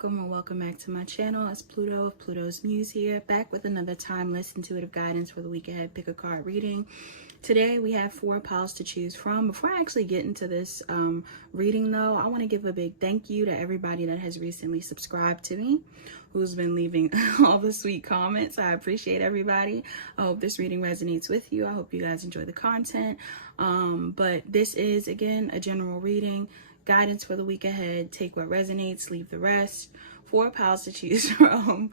welcome or welcome back to my channel. It's Pluto of Pluto's Muse here, back with another timeless intuitive guidance for the week ahead. Pick a card reading. Today we have 4 piles to choose from. Before I actually get into this reading though, I want to give a big thank you to everybody that has recently subscribed to me, who's been leaving all the sweet comments. I appreciate everybody. I hope this reading resonates with you. I hope you guys enjoy the content. But this is, again, a general reading. Guidance for the week ahead. Take what resonates, leave the rest. 4 piles to choose from.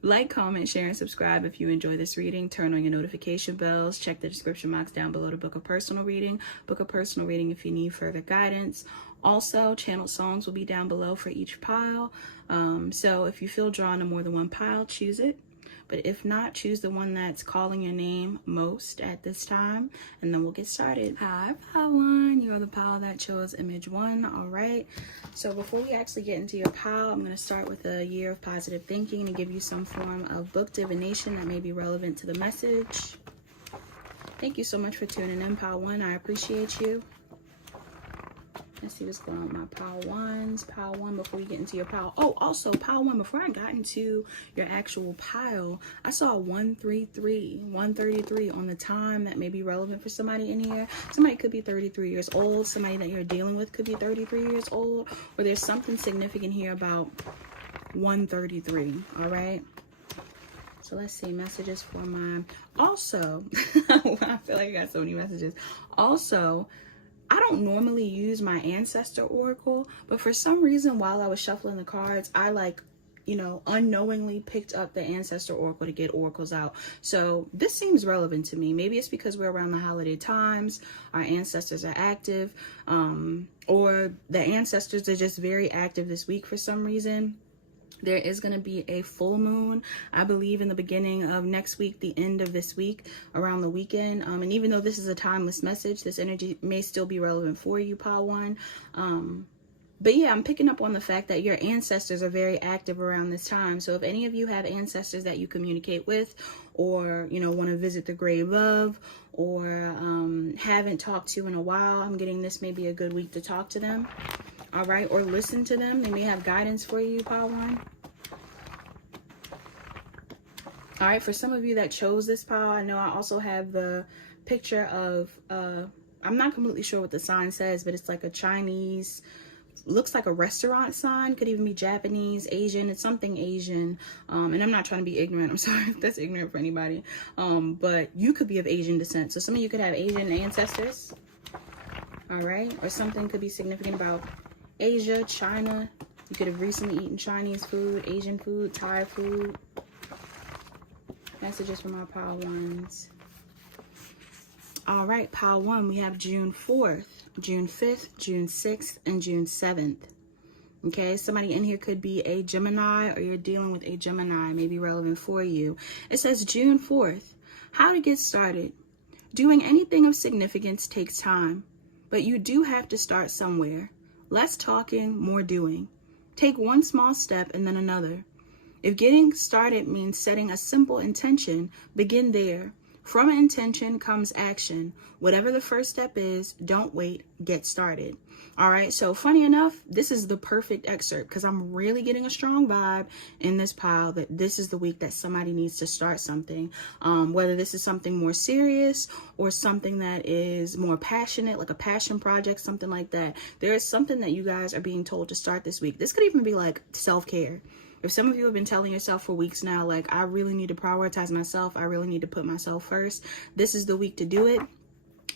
Like, comment, share, and subscribe if you enjoy this reading. Turn on your notification bells. Check the description box down below to book a personal reading. Book a personal reading if you need further guidance. Also, channel songs will be down below for each pile. So if you feel drawn to more than one pile, choose it. But if not, choose the one that's calling your name most at this time, and then we'll get started. Hi, pile 1. You're the pile that chose image 1. All right. So before we actually get into your pile, I'm going to start with a year of positive thinking to give you some form of book divination that may be relevant to the message. Thank you so much for tuning in, pile 1. I appreciate you. Let's see what's going on with my pile 1s. Pile 1, before we get into your pile. Oh, also, pile 1, before I got into your actual pile, I saw 133 on the time that may be relevant for somebody in here. Somebody could be 33 years old. Somebody that you're dealing with could be 33 years old. Or there's something significant here about 133, all right? So let's see, messages for mine. Also, I feel like I got so many messages. Also, I don't normally use my ancestor oracle, but for some reason while I was shuffling the cards, I unknowingly picked up the ancestor oracle to get oracles out. So this seems relevant to me. Maybe it's because we're around the holiday times, our ancestors are active, or the ancestors are just very active this week for some reason. There is going to be a full moon, I believe, in the beginning of next week, the end of this week, around the weekend. And even though this is a timeless message, this energy may still be relevant for you, pile 1. But yeah, I'm picking up on the fact that your ancestors are very active around this time. So if any of you have ancestors that you communicate with, or, want to visit the grave of, or haven't talked to in a while, I'm getting this may be a good week to talk to them. All right, or listen to them. They may have guidance for you, pile 1. All right, for some of you that chose this pile, I know I also have the picture of, I'm not completely sure what the sign says, but it's like a Chinese, looks like a restaurant sign, could even be Japanese, Asian, it's something Asian. And I'm not trying to be ignorant, I'm sorry if that's ignorant for anybody. But you could be of Asian descent. So some of you could have Asian ancestors. All right, or something could be significant about Asia, China. You could have recently eaten Chinese food, Asian food, Thai food. Messages from our pile 1s. All right, pile 1, we have June 4th, June 5th, June 6th, and June 7th. Okay, somebody in here could be a Gemini, or you're dealing with a Gemini, may be relevant for you. It says June 4th, how to get started. Doing anything of significance takes time, but you do have to start somewhere. Less talking, more doing. Take one small step and then another. If getting started means setting a simple intention, begin there. From an intention comes action. Whatever the first step is, don't wait, get started. All right, so funny enough, this is the perfect excerpt because I'm really getting a strong vibe in this pile that this is the week that somebody needs to start something. Whether this is something more serious or something that is more passionate, like a passion project, something like that. There is something that you guys are being told to start this week. This could even be like self-care. If some of you have been telling yourself for weeks now, like, I really need to prioritize myself, I really need to put myself first, this is the week to do it.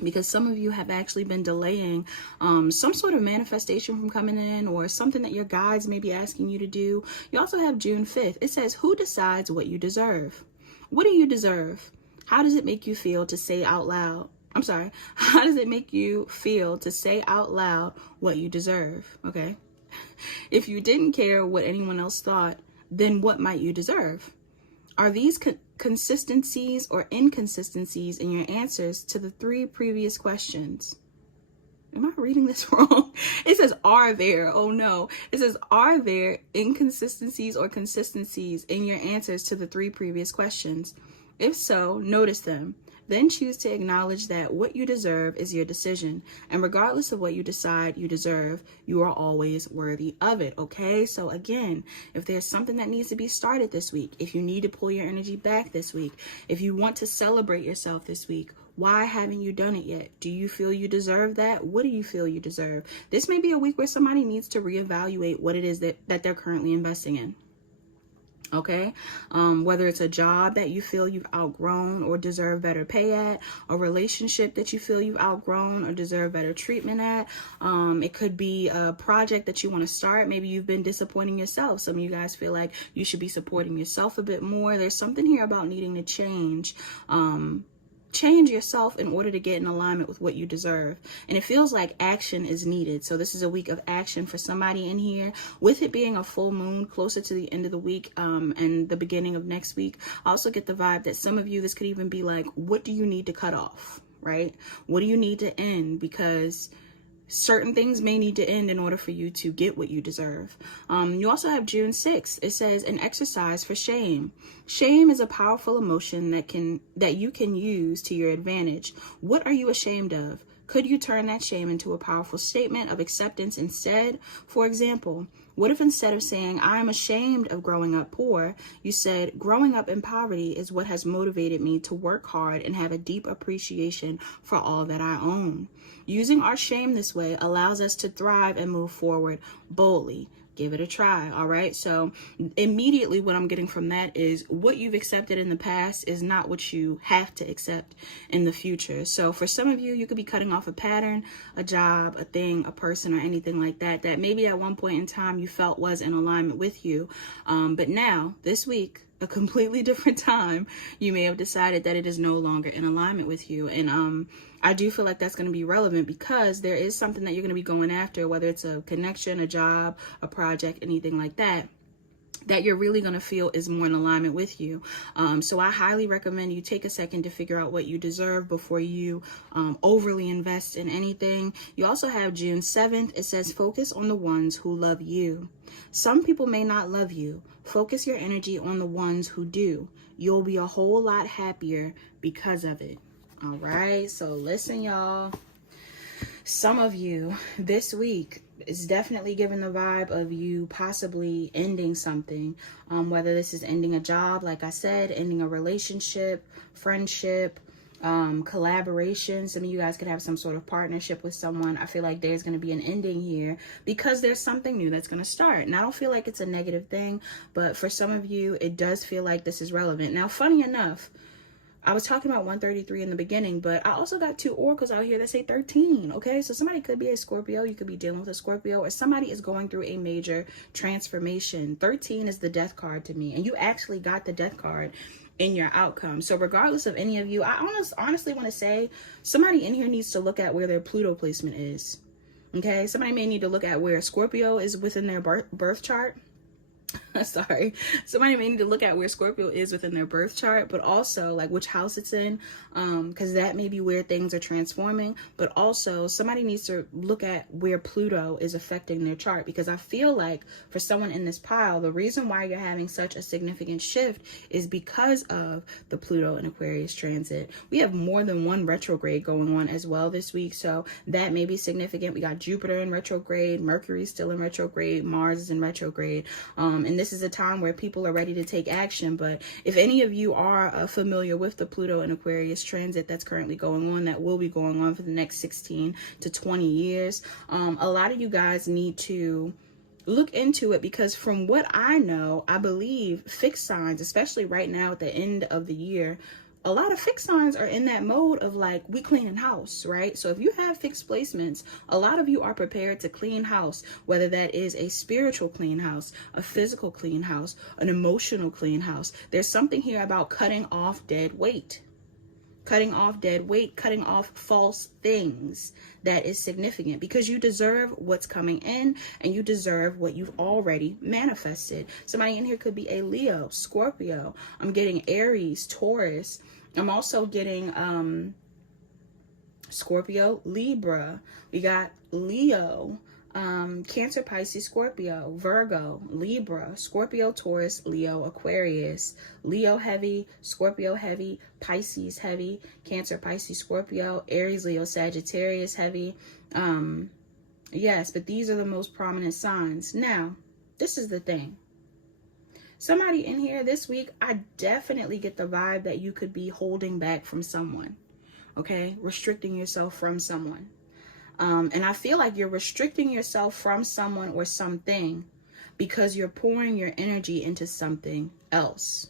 Because some of you have actually been delaying some sort of manifestation from coming in, or something that your guides may be asking you to do. You also have June 5th. It says, who decides what you deserve? What do you deserve? How does it make you feel to say out loud? I'm sorry. How does it make you feel to say out loud what you deserve? Okay. If you didn't care what anyone else thought, then what might you deserve? Are these consistencies or inconsistencies in your answers to the 3 previous questions? Am I reading this wrong? It says, are there? Oh no. It says, are there inconsistencies or consistencies in your answers to the 3 previous questions? If so, notice them. Then choose to acknowledge that what you deserve is your decision. And regardless of what you decide you deserve, you are always worthy of it, okay? So again, if there's something that needs to be started this week, if you need to pull your energy back this week, if you want to celebrate yourself this week, why haven't you done it yet? Do you feel you deserve that? What do you feel you deserve? This may be a week where somebody needs to reevaluate what it is that they're currently investing in. Okay, whether it's a job that you feel you've outgrown or deserve better pay at, a relationship that you feel you've outgrown or deserve better treatment at. It could be a project that you want to start. Maybe you've been disappointing yourself. Some of you guys feel like you should be supporting yourself a bit more. There's something here about needing to change yourself in order to get in alignment with what you deserve. And it feels like action is needed. So this is a week of action for somebody in here. With it being a full moon closer to the end of the week and the beginning of next week, I also get the vibe that some of you, this could even be like, what do you need to cut off, right? What do you need to end? Because certain things may need to end in order for you to get what you deserve. You also have June 6th. It says an exercise for shame. Shame is a powerful emotion that you can use to your advantage. What are you ashamed of? Could you turn that shame into a powerful statement of acceptance instead? For example, what if instead of saying, I am ashamed of growing up poor, you said, growing up in poverty is what has motivated me to work hard and have a deep appreciation for all that I own. Using our shame this way allows us to thrive and move forward boldly. Give it a try, all right? So immediately what I'm getting from that is what you've accepted in the past is not what you have to accept in the future. So for some of you, you could be cutting off a pattern, a job, a thing, a person, or anything like that, that maybe at one point in time you felt was in alignment with you. But now, this week, a completely different time, you may have decided that it is no longer in alignment with you. And I do feel like that's going to be relevant because there is something that you're going to be going after, whether it's a connection, a job, a project, anything like that, that you're really going to feel is more in alignment with you. So I highly recommend you take a second to figure out what you deserve before you overly invest in anything. You also have June 7th. It says focus on the ones who love you. Some people may not love you. Focus your energy on the ones who do. You'll be a whole lot happier because of it. All right. So listen, y'all. Some of you this week is definitely giving the vibe of you possibly ending something, whether this is ending a job, like I said, ending a relationship, friendship, collaboration. Some of you guys could have some sort of partnership with someone. I feel like there's going to be an ending here because there's something new that's going to start. And I don't feel like it's a negative thing, but for some of you, it does feel like this is relevant. Now, funny enough, I was talking about 133 in the beginning, but I also got 2 oracles out here that say 13, okay? So somebody could be a Scorpio, you could be dealing with a Scorpio, or somebody is going through a major transformation. 13 is the death card to me, and you actually got the death card in your outcome. So regardless of any of you, I honestly want to say somebody in here needs to look at where their Pluto placement is, okay? Somebody may need to look at where Scorpio is within their birth chart. Sorry, somebody may need to look at where Scorpio is within their birth chart, but also like which house it's in, because that may be where things are transforming. But also somebody needs to look at where Pluto is affecting their chart, because I feel like for someone in this pile, the reason why you're having such a significant shift is because of the Pluto and Aquarius transit. We have more than one retrograde going on as well this week, so that may be significant. We got Jupiter in retrograde, Mercury still in retrograde, Mars is in retrograde, and this is a time where people are ready to take action. But if any of you are familiar with the Pluto and Aquarius transit that's currently going on, that will be going on for the next 16 to 20 years, a lot of you guys need to look into it, because from what I know, I believe fixed signs, especially right now at the end of the year, a lot of fixed signs are in that mode of like, we cleaning house, right? So if you have fixed placements, a lot of you are prepared to clean house, whether that is a spiritual clean house, a physical clean house, an emotional clean house. There's something here about cutting off dead weight. Cutting off dead weight, cutting off false things that is significant, because you deserve what's coming in and you deserve what you've already manifested. Somebody in here could be a Leo, Scorpio. I'm getting Aries, Taurus. I'm also getting Scorpio, Libra. We got Leo, Cancer, Pisces, Scorpio, Virgo, Libra, Scorpio, Taurus, Leo, Aquarius, Leo heavy, Scorpio heavy, Pisces heavy, Cancer, Pisces, Scorpio, Aries, Leo, Sagittarius heavy. Yes, but these are the most prominent signs. Now, this is the thing. Somebody in here this week, I definitely get the vibe that you could be holding back from someone, okay? Restricting yourself from someone. And I feel like you're restricting yourself from someone or something because you're pouring your energy into something else.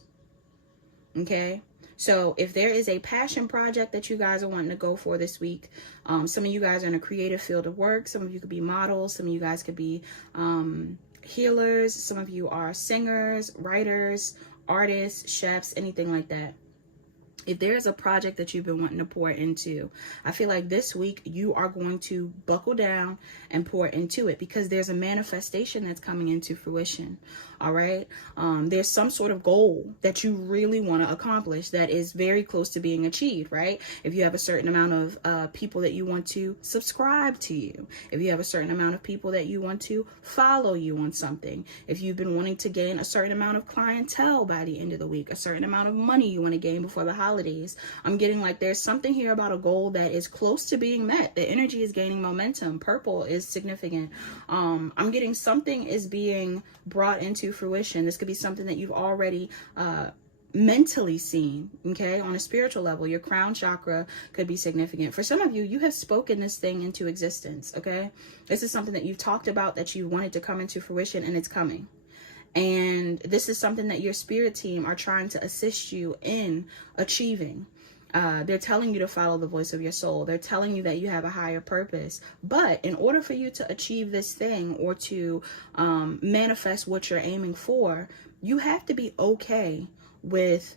Okay? So if there is a passion project that you guys are wanting to go for this week, some of you guys are in a creative field of work. Some of you could be models. Some of you guys could be healers. Some of you are singers, writers, artists, chefs, anything like that. If there is a project that you've been wanting to pour into, I feel like this week you are going to buckle down and pour into it because there's a manifestation that's coming into fruition. All right. There's some sort of goal that you really want to accomplish that is very close to being achieved, right? If you have a certain amount of people that you want to subscribe to you, if you have a certain amount of people that you want to follow you on something, if you've been wanting to gain a certain amount of clientele by the end of the week, a certain amount of money you want to gain before the holidays, I'm getting like there's something here about a goal that is close to being met. The energy is gaining momentum. Purple is significant. I'm getting something is being brought into fruition. This could be something that you've already mentally seen, okay? On a spiritual level, your crown chakra could be significant. For some of you, you have spoken this thing into existence, okay? This is something that you've talked about that you wanted to come into fruition, and it's coming. And this is something that your spirit team are trying to assist you in achieving. They're telling you to follow the voice of your soul. They're telling you that you have a higher purpose. But in order for you to achieve this thing or to manifest what you're aiming for, you have to be okay with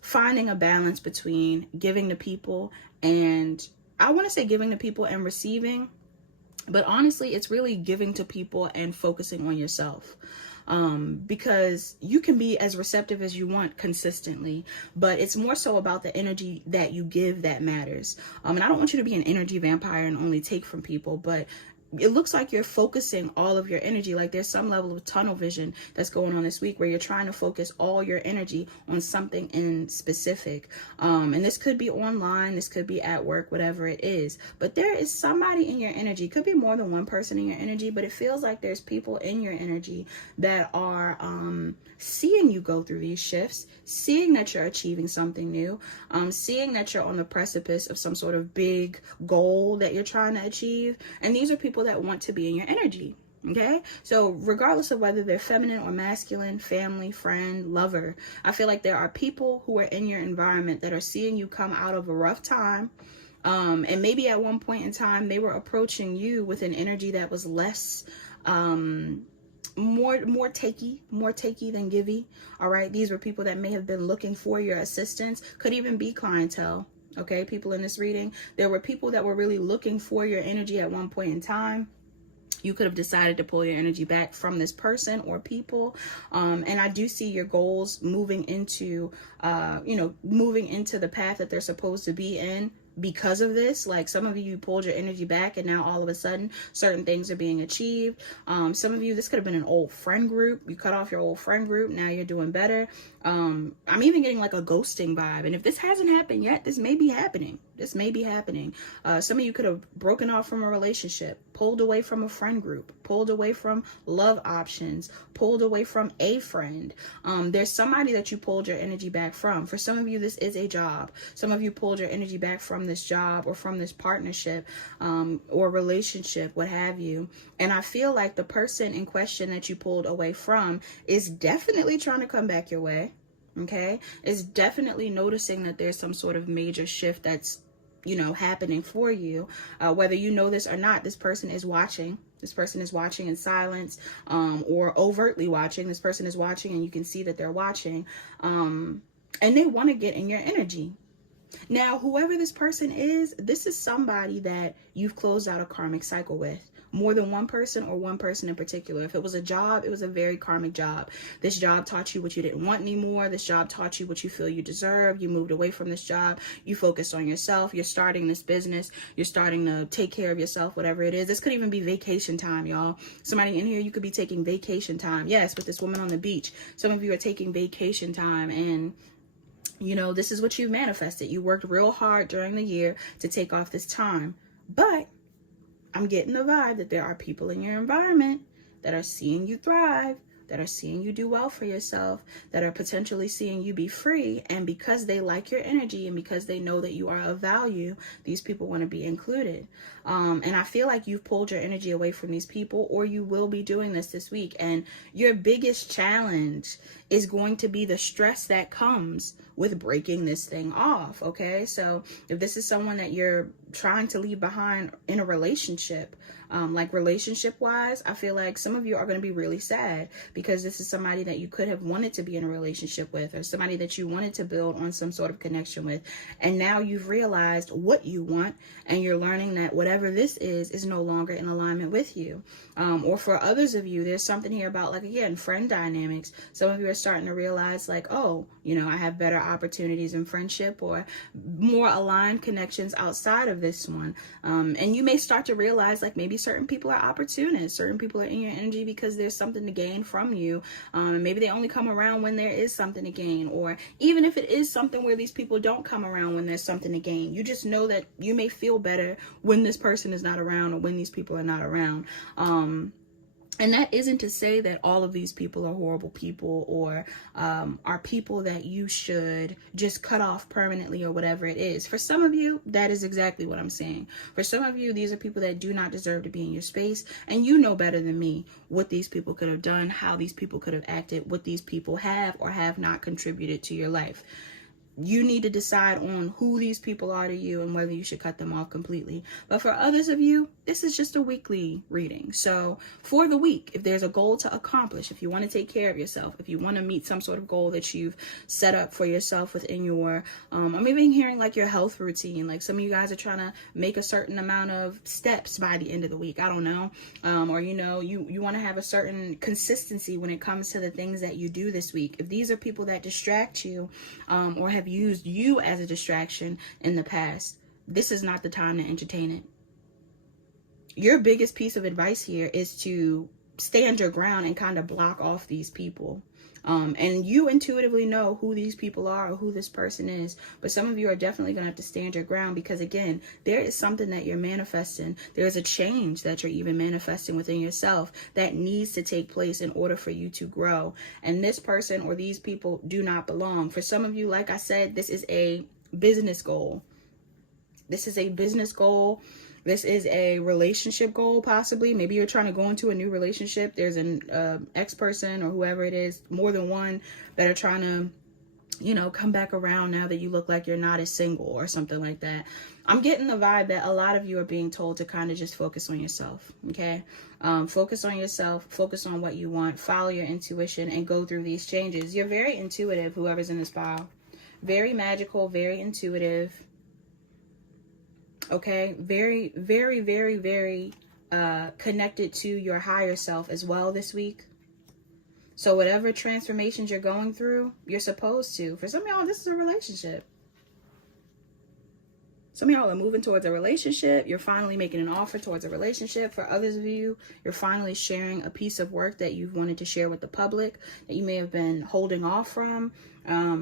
finding a balance between giving to people and, I want to say giving to people and receiving, but honestly, it's really giving to people and focusing on yourself. Because you can be as receptive as you want consistently, but it's more so about the energy that you give that matters. And I don't want you to be an energy vampire and only take from people, but it looks like you're focusing all of your energy. Like there's some level of tunnel vision that's going on this week where you're trying to focus all your energy on something in specific. And this could be online, this could be at work, whatever it is. But there is somebody in your energy, could be more than one person in your energy, but it feels like there's people in your energy that are seeing you go through these shifts, seeing that you're achieving something new, seeing that you're on the precipice of some sort of big goal that you're trying to achieve. And these are people that want to be in your energy. Okay, so regardless of whether they're feminine or masculine, family, friend, lover, I feel like there are people who are in your environment that are seeing you come out of a rough time. And maybe at one point in time, they were approaching you with an energy that was less, more takey than givey. All right. These were people that may have been looking for your assistance, could even be clientele. Okay. People in this reading, there were people that were really looking for your energy at one point in time. You could have decided to pull your energy back from this person or people. And I do see your goals moving into, moving into the path that they're supposed to be in because of this. Like some of you pulled your energy back and now all of a sudden certain things are being achieved. Some of you, this could have been an old friend group. You cut off your old friend group. Now you're doing better. I'm even getting like a ghosting vibe. And if this hasn't happened yet, this may be happening. This may be happening. Some of you could have broken off from a relationship, pulled away from a friend group, pulled away from love options, pulled away from a friend. There's somebody that you pulled your energy back from. For some of you, this is a job. Some of you pulled your energy back from this job or from this partnership or relationship, what have you. And I feel like the person in question that you pulled away from is definitely trying to come back your way. Okay, is definitely noticing that there's some sort of major shift that's, happening for you. Whether you know this or not, this person is watching. This person is watching in silence or overtly watching. This person is watching and you can see that they're watching. And they want to get in your energy. Now, whoever this person is, this is somebody that you've closed out a karmic cycle with. More than one person or one person in particular. If it was a job, it was a very karmic job. This job taught you what you didn't want anymore. This job taught you what you feel you deserve. You moved away from this job. You focused on yourself. You're starting this business. You're starting to take care of yourself, whatever it is. This could even be vacation time, y'all. Somebody in here, you could be taking vacation time. Yes, with this woman on the beach. Some of you are taking vacation time, and you know, this is what you manifested. You worked real hard during the year to take off this time. But I'm getting the vibe that there are people in your environment that are seeing you thrive, that are seeing you do well for yourself, that are potentially seeing you be free. And because they like your energy and because they know that you are of value, these people want to be included. And I feel like you've pulled your energy away from these people, or you will be doing this week. And your biggest challenge is going to be the stress that comes with breaking this thing off. Okay, so if this is someone that you're trying to leave behind in a relationship, like relationship wise, I feel like some of you are going to be really sad because this is somebody that you could have wanted to be in a relationship with, or somebody that you wanted to build on some sort of connection with. And now you've realized what you want, and you're learning that whatever this is no longer in alignment with you. Or for others of you, there's something here about, like, again, friend dynamics. Some of you are starting to realize, like, oh, you know, I have better opportunities in friendship or more aligned connections outside of this one. And you may start to realize, like, maybe certain people are opportunists. Certain people are in your energy because there's something to gain from you. And maybe they only come around when there is something to gain. Or even if it is something where these people don't come around when there's something to gain, you just know that you may feel better when this person is not around or when these people are not around. And that isn't to say that all of these people are horrible people, or are people that you should just cut off permanently or whatever it is. For some of you, that is exactly what I'm saying. For some of you, these are people that do not deserve to be in your space. And you know better than me what these people could have done, how these people could have acted, what these people have or have not contributed to your life. You need to decide on who these people are to you and whether you should cut them off completely. But for others of you, this is just a weekly reading. So for the week, if there's a goal to accomplish, if you want to take care of yourself, if you want to meet some sort of goal that you've set up for yourself within your, I'm even hearing like your health routine. Like some of you guys are trying to make a certain amount of steps by the end of the week. I don't know. Or, you know, you want to have a certain consistency when it comes to the things that you do this week. If these are people that distract you, or have used you as a distraction in the past, this is not the time to entertain it. Your biggest piece of advice here is to stand your ground and kind of block off these people. And you intuitively know who these people are or who this person is. But some of you are definitely going to have to stand your ground because, again, there is something that you're manifesting. There is a change that you're even manifesting within yourself that needs to take place in order for you to grow. And this person or these people do not belong. For some of you, like I said, this is a business goal. This is a business goal. This is a relationship goal, possibly. Maybe you're trying to go into a new relationship. There's an ex-person or whoever it is, more than one, that are trying to, you know, come back around now that you look like you're not as single or something like that. I'm getting the vibe that a lot of you are being told to kind of just focus on yourself, okay? Focus on yourself, focus on what you want, follow your intuition, and go through these changes. You're very intuitive, whoever's in this file. Very magical, very intuitive. Okay, very, very, very, very connected to your higher self as well this week. So whatever transformations you're going through, you're supposed to. For some of y'all, this is a relationship. Some of y'all are moving towards a relationship. You're finally making an offer towards a relationship. For others of you, you're finally sharing a piece of work that you've wanted to share with the public that you may have been holding off from.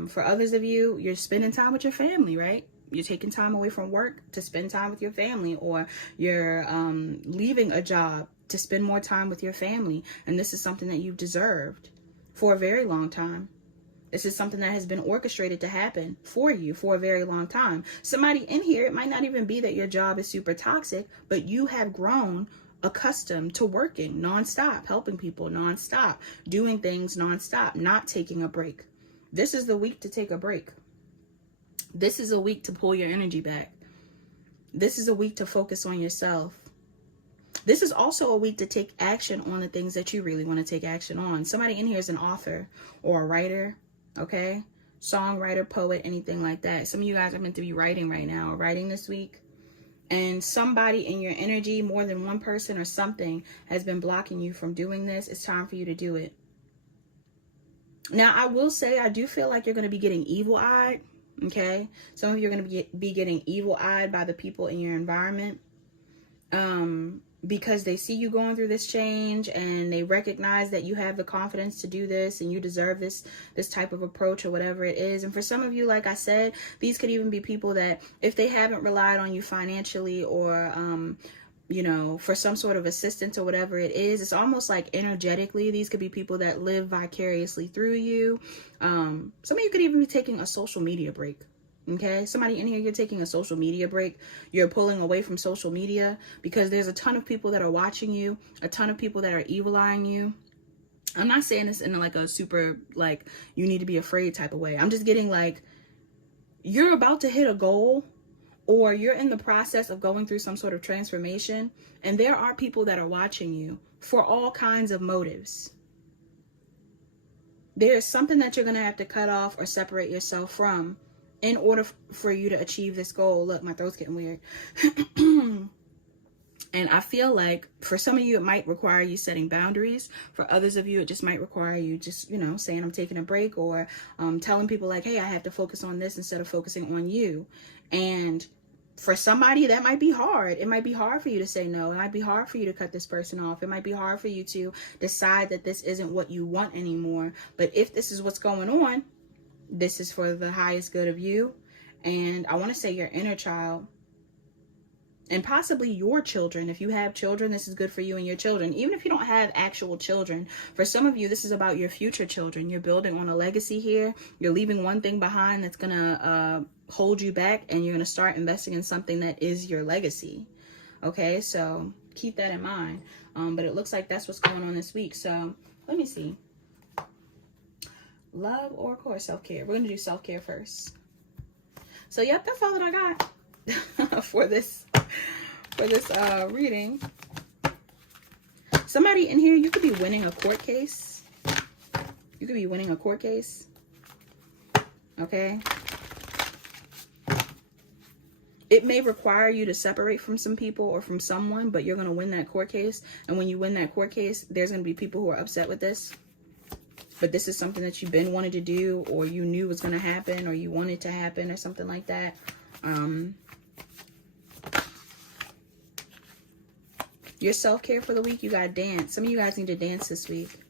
For others of you, you're spending time with your family, right? You're taking time away from work to spend time with your family, or you're leaving a job to spend more time with your family. And this is something that you've deserved for a very long time. This is something that has been orchestrated to happen for you for a very long time. Somebody in here, it might not even be that your job is super toxic, but you have grown accustomed to working nonstop, helping people nonstop, doing things nonstop, not taking a break. This is the week to take a break. This is a week to pull your energy back. This is a week to focus on yourself. This is also a week to take action on the things that you really want to take action on. Somebody in here is an author or a writer, okay? songwriter, poet, anything like that. Some of you guys are meant to be writing right now, or writing this week. And somebody in your energy, more than one person or something, has been blocking you from doing this. It's time for you to do it. Now, I will say, I do feel like you're going to be getting evil-eyed, okay? Some of you are going to be getting evil-eyed by the people in your environment, because they see you going through this change, and they recognize that you have the confidence to do this, and you deserve this type of approach, or whatever it is. And for some of you, like I said, these could even be people that, if they haven't relied on you financially, or you know, for some sort of assistance or whatever it is, it's almost like energetically, these could be people that live vicariously through you. Some of you could even be taking a social media break. Okay, somebody in here, you're taking a social media break. You're pulling away from social media because there's a ton of people that are watching you, a ton of people that are evil-eyeing you. I'm not saying this in like a super, like, you need to be afraid type of way. I'm just getting like, you're about to hit a goal, or you're in the process of going through some sort of transformation, and there are people that are watching you for all kinds of motives. There's something that you're going to have to cut off or separate yourself from in order for you to achieve this goal. Look, my throat's getting weird. And I feel like for some of you, it might require you setting boundaries. For others of you, it just might require you just, you know, saying I'm taking a break, or telling people like, hey, I have to focus on this instead of focusing on you. And for somebody, that might be hard. It might be hard for you to say no. It might be hard for you to cut this person off. It might be hard for you to decide that this isn't what you want anymore. But if this is what's going on, this is for the highest good of you. And I want to say your inner child, and possibly your children. If you have children, this is good for you and your children. Even if you don't have actual children, for some of you, this is about your future children. You're building on a legacy here. You're leaving one thing behind that's going to hold you back, and you're going to start investing in something that is your legacy. Okay, so keep that in mind. But it looks like that's what's going on this week. So let me see. Love, oracle, or self-care? We're going to do self-care first. So, yep, that's all that I got for this reading. Somebody in here, you could be winning a court case. You could be winning a court case. Okay. It may require you to separate from some people or from someone, but you're going to win that court case. And when you win that court case, there's going to be people who are upset with this. But this is something that you've been wanting to do, or you knew was going to happen, or you wanted to happen, or something like that. Your self-care for the week, you got dance. Some of you guys need to dance this week.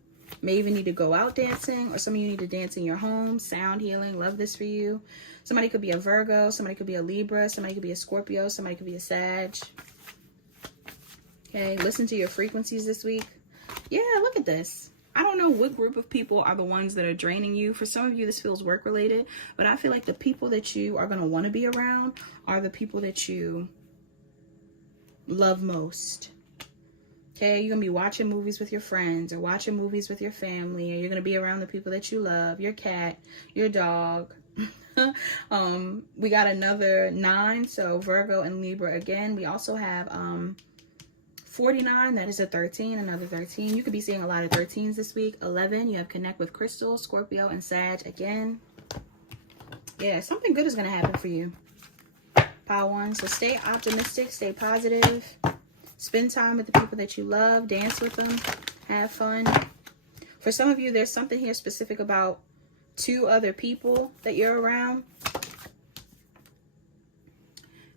May even need to go out dancing, or some of you need to dance in your home. Sound healing, love this for you. Somebody could be a Virgo, somebody could be a Libra, somebody could be a Scorpio, somebody could be a Sag. Okay, listen to your frequencies this week. Yeah, look at this. I don't know what group of people are the ones that are draining you. For some of you, this feels work related, but I feel like the people that you are going to want to be around are the people that you love most. Okay, you're going to be watching movies with your friends, or watching movies with your family, or you're going to be around the people that you love, your cat, your dog. We got another 9, so Virgo and Libra again. We also have 49, that is a 13, another 13. You could be seeing a lot of 13s this week. 11, you have Connect with Crystal, Scorpio, and Sag again. Yeah, something good is going to happen for you. Pile 1. So stay optimistic, stay positive. Spend time with the people that you love. Dance with them. Have fun. For some of you, there's something here specific about 2 other people that you're around.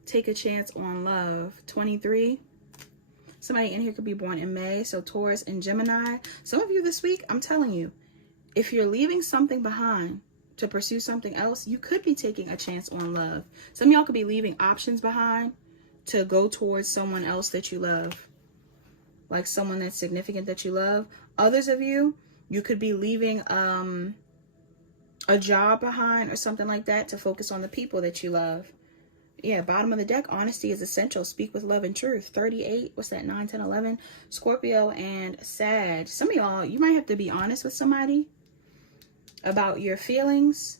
Take a chance on love. 23. Somebody in here could be born in May, so Taurus and Gemini. Some of you this week, I'm telling you, if you're leaving something behind to pursue something else, you could be taking a chance on love. Some of y'all could be leaving options behind to go towards someone else that you love, like someone that's significant that you love. Others of you, you could be leaving a job behind or something like that to focus on the people that you love. Yeah, bottom of the deck, honesty is essential. Speak with love and truth. 38, what's that, 9, 10, 11? Scorpio and Sag. Some of y'all, you might have to be honest with somebody about your feelings.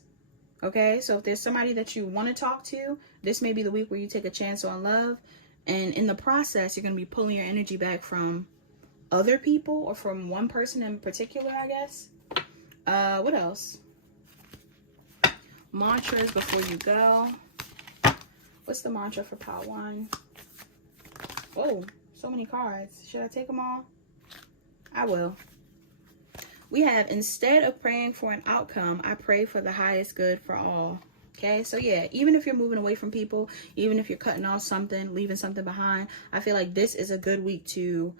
Okay, so if there's somebody that you want to talk to, this may be the week where you take a chance on love. And in the process, you're going to be pulling your energy back from other people, or from one person in particular, I guess. What else? Mantras before you go. What's the mantra for pile 1? Oh, so many cards. Should I take them all? I will. We have, instead of praying for an outcome, I pray for the highest good for all. Okay, so yeah, even if you're moving away from people, even if you're cutting off something, leaving something behind, I feel like this is a good week to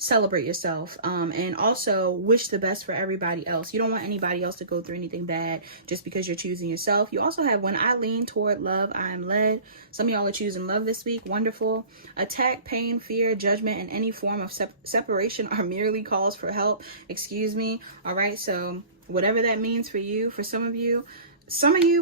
celebrate yourself, and also wish the best for everybody else. You don't want anybody else to go through anything bad just because you're choosing yourself. You also have, when I lean toward love, I am led. Some of y'all are choosing love this week. Wonderful. Attack, pain, fear, judgment, and any form of separation are merely calls for help. Excuse me. All right, so whatever that means for you, for some of you,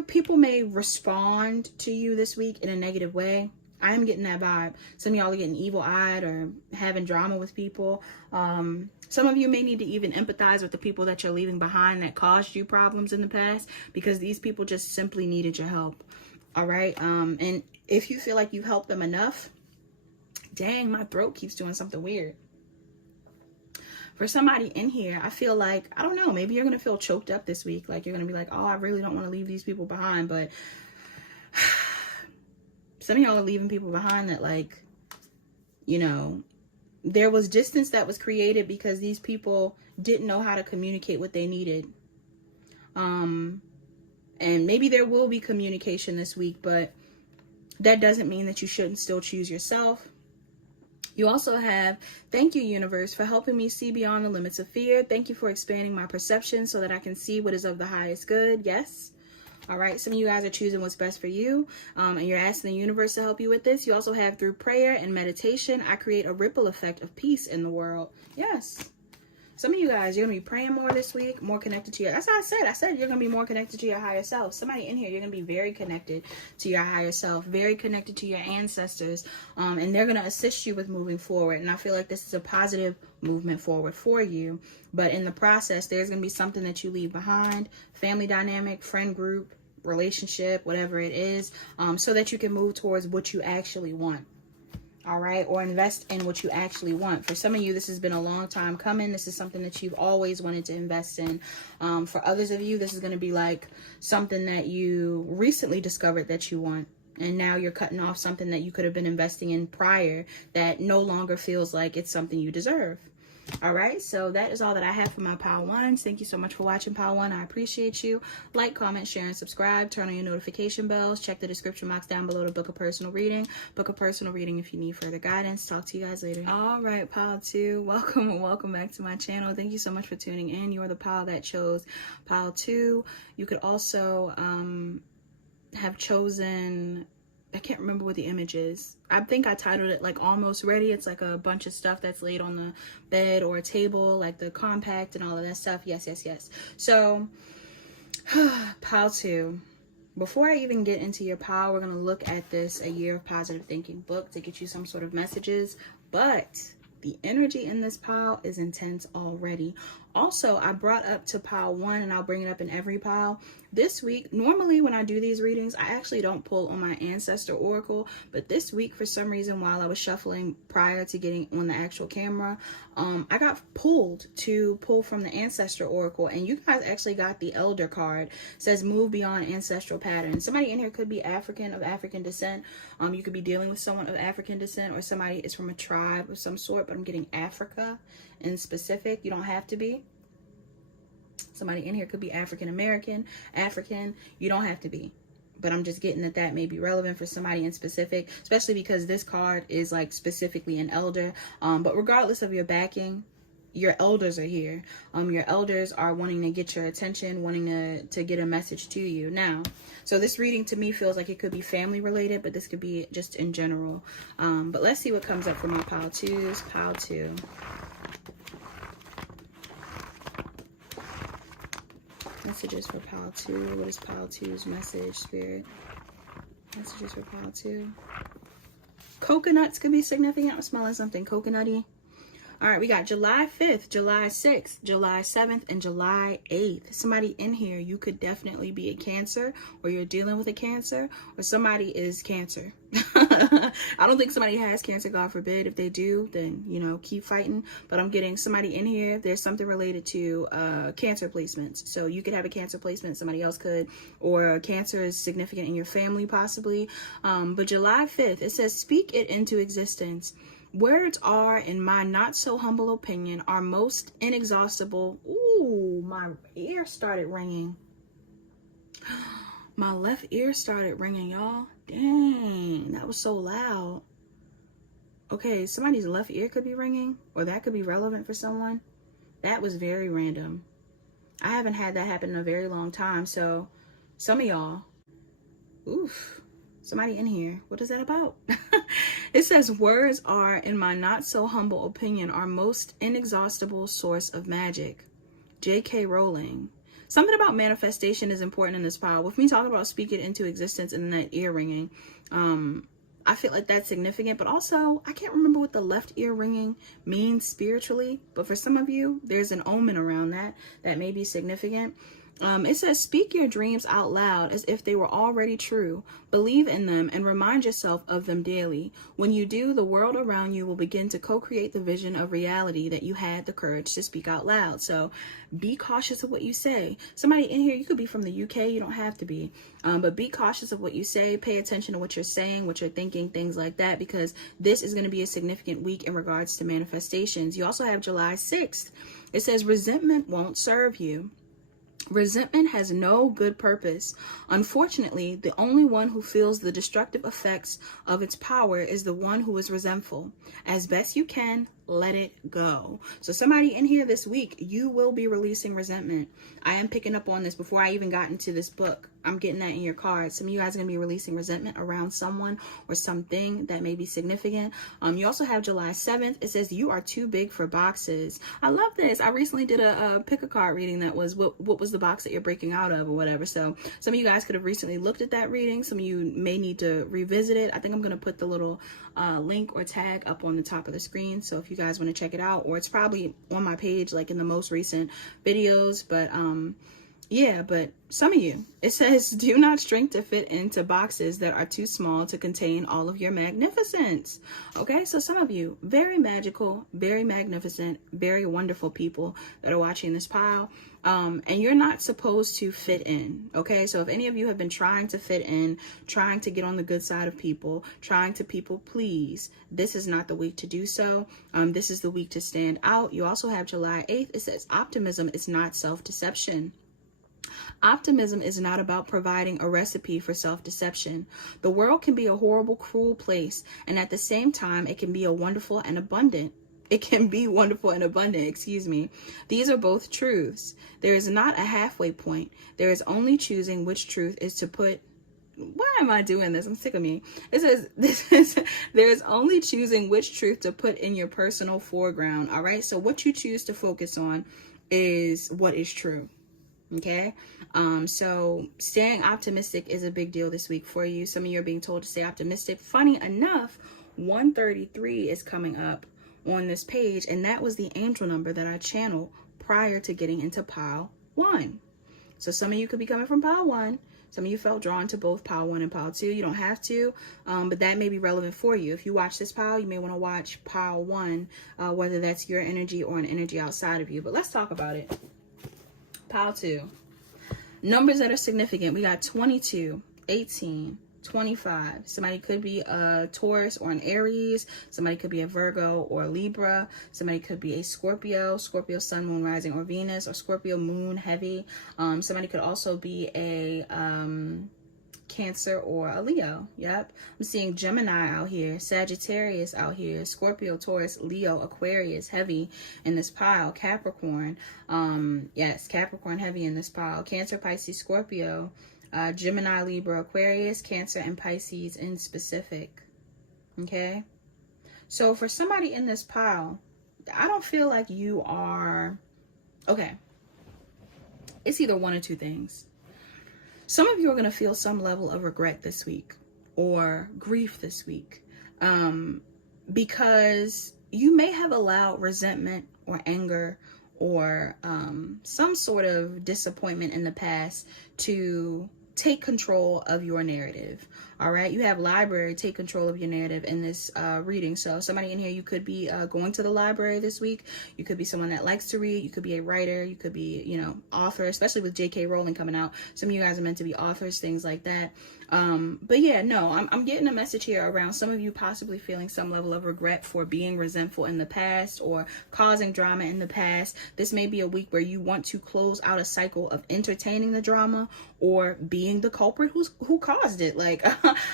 people may respond to you this week in a negative way. I am getting that vibe. Some of y'all are getting evil-eyed or having drama with people. Some of you may need to even empathize with the people that you're leaving behind that caused you problems in the past, because these people just simply needed your help. All right. And if you feel like you've helped them enough, dang, my throat keeps doing something weird. For somebody in here, I feel like, I don't know, maybe you're going to feel choked up this week. Like you're going to be like, oh, I really don't want to leave these people behind. But some of y'all are leaving people behind that, like, you know, there was distance that was created because these people didn't know how to communicate what they needed. And maybe there will be communication this week, but that doesn't mean that you shouldn't still choose yourself. You also have, thank you, universe, for helping me see beyond the limits of fear. Thank you for expanding my perception so that I can see what is of the highest good. Yes. All right, some of you guys are choosing what's best for you, and you're asking the universe to help you with this. You also have, through prayer and meditation, I create a ripple effect of peace in the world. Yes. Some of you guys, you're going to be praying more this week, more connected to your, that's what I said. I said you're going to be more connected to your higher self. Somebody in here, you're going to be very connected to your higher self, very connected to your ancestors, and they're going to assist you with moving forward. And I feel like this is a positive movement forward for you. But in the process, there's going to be something that you leave behind, family dynamic, friend group, relationship, whatever it is, so that you can move towards what you actually want. All right, or invest in what you actually want. For some of you, this has been a long time coming. This is something that you've always wanted to invest in. For others of you, this is going to be like something that you recently discovered that you want, and now you're cutting off something that you could have been investing in prior that no longer feels like it's something you deserve. All right, so that is all that I have for my pile ones. Thank you so much for watching, pile one. I appreciate you. Like, comment, share, and subscribe. Turn on your notification bells. Check the description box down below to book a personal reading. Book a personal reading if you need further guidance. Talk to you guys later. All right, pile two, welcome and welcome back to my channel. Thank you so much for tuning in. You're the pile that chose pile two. You could also have chosen, I can't remember what the image is. I think I titled it like Almost Ready. It's like a bunch of stuff that's laid on the bed or a table, like the compact and all of that stuff. Yes, yes, yes. So pile two. Before I even get into your pile, we're going to look at this A Year of Positive Thinking book to get you some sort of messages. But the energy in this pile is intense already. Also, I brought up to pile one, and I'll bring it up in every pile. This week, normally when I do these readings, I actually don't pull on my ancestor oracle, but this week, for some reason, while I was shuffling prior to getting on the actual camera, I got pulled to pull from the ancestor oracle, and you guys actually got the elder card. It says move beyond ancestral patterns. Somebody in here could be African, of African descent. You could be dealing with someone of African descent, or somebody is from a tribe of some sort, but I'm getting Africa in specific. You don't have to be. Somebody in here could be African American, African. You don't have to be, but I'm just getting that may be relevant for somebody in specific, especially because this card is like specifically an elder. But regardless of your backing, your elders are here. Your elders are wanting to get your attention, wanting to get a message to you now. So this reading to me feels like it could be family related, but this could be just in general. But let's see what comes up for my pile twos. Pile two. Messages for pile two. What is pile two's message, spirit? Messages for pile two. Coconuts could be significant. I'm smelling something coconutty. All right, we got July 5th, July 6th, July 7th, and July 8th. Somebody in here, you could definitely be a Cancer, or you're dealing with a Cancer, or somebody is Cancer. I don't think somebody has Cancer, God forbid. If they do, then, you know, keep fighting. But I'm getting somebody in here, there's something related to Cancer placements. So you could have a Cancer placement, somebody else could, or Cancer is significant in your family possibly. But July 5th, it says, speak it into existence. Words are, in my not so humble opinion, are most inexhaustible. Ooh, my ear started ringing. My left ear started ringing, y'all. Dang, that was so loud. Okay, somebody's left ear could be ringing, or that could be relevant for someone. That was very random. I haven't had that happen in a very long time. So some of y'all, oof, somebody in here, what is that about? It says, words are, in my not so humble opinion, our most inexhaustible source of magic. J.K. Rowling. Something about manifestation is important in this pile. With me talking about speak it into existence and that ear ringing, I feel like that's significant. But also, I can't remember what the left ear ringing means spiritually. But for some of you, there's an omen around that may be significant. It says, speak your dreams out loud as if they were already true. Believe in them and remind yourself of them daily. When you do, the world around you will begin to co-create the vision of reality that you had the courage to speak out loud. So be cautious of what you say. Somebody in here, you could be from the UK, you don't have to be. But be cautious of what you say. Pay attention to what you're saying, what you're thinking, things like that, because this is going to be a significant week in regards to manifestations. You also have July 6th. It says, resentment won't serve you. Resentment has no good purpose. Unfortunately, the only one who feels the destructive effects of its power is the one who is resentful. As best you can, let it go. So somebody in here this week, you will be releasing resentment. I am picking up on this before I even got into this book. I'm getting that in your cards. Some of you guys are going to be releasing resentment around someone or something that may be significant. You also have July 7th. It says, you are too big for boxes. I love this. I recently did a pick a card reading that was what was the box that you're breaking out of or whatever. So some of you guys could have recently looked at that reading. Some of you may need to revisit it. I think I'm going to put the little link or tag up on the top of the screen. So if you guys want to check it out, or it's probably on my page, like in the most recent videos, but yeah, but some of you, it says, do not shrink to fit into boxes that are too small to contain all of your magnificence. Okay, so some of you, very magical, very magnificent, very wonderful people that are watching this pile. And you're not supposed to fit in. Okay, so if any of you have been trying to fit in, trying to get on the good side of people, trying to people please, this is not the week to do so. This is the week to stand out. You also have July 8th. It says, optimism is not self-deception. Optimism is not about providing a recipe for self-deception. The world can be a horrible, cruel place, and at the same time, it can be wonderful and abundant. Excuse me. These are both truths. There is not a halfway point. There is only choosing which truth is to put. Why am I doing this? I'm sick of me. It says, there is only choosing which truth to put in your personal foreground. All right. So what you choose to focus on is what is true. Okay. So staying optimistic is a big deal this week for you. Some of you are being told to stay optimistic. Funny enough, 133 is coming up on this page, and that was the angel number that I channeled prior to getting into pile 1. So some of you could be coming from pile 1. Some of you felt drawn to both pile 1 and pile 2. You don't have to, but that may be relevant for you. If you watch this pile, you may want to watch pile 1, whether that's your energy or an energy outside of you. But let's talk about it. Pile 2. Numbers that are significant. We got 22, 18, 25. Somebody could be a Taurus or an Aries. Somebody could be a Virgo or a Libra. Somebody could be a Scorpio, Sun, Moon, Rising, or Venus, or Scorpio, Moon, Heavy. Somebody could also be a Cancer or a Leo. Yep. I'm seeing Gemini out here, Sagittarius out here, Scorpio, Taurus, Leo, Aquarius, heavy in this pile, Capricorn. Yes, Capricorn heavy in this pile, Cancer, Pisces, Scorpio, Gemini, Libra, Aquarius, Cancer, and Pisces in specific. Okay. So for somebody in this pile, I don't feel like you are, okay. It's either one or two things. Some of you are going to feel some level of regret this week or grief this week, because you may have allowed resentment or anger or some sort of disappointment in the past to take control of your narrative. All right, you have library, take control of your narrative in this reading. So somebody in here, you could be going to the library this week. You could be someone that likes to read. You could be a writer. You could be, you know, author, especially with J.K. Rowling coming out. Some of you guys are meant to be authors, things like that. But yeah, no, I'm getting a message here around some of you possibly feeling some level of regret for being resentful in the past or causing drama in the past. This may be a week where you want to close out a cycle of entertaining the drama or being the culprit who caused it. Like,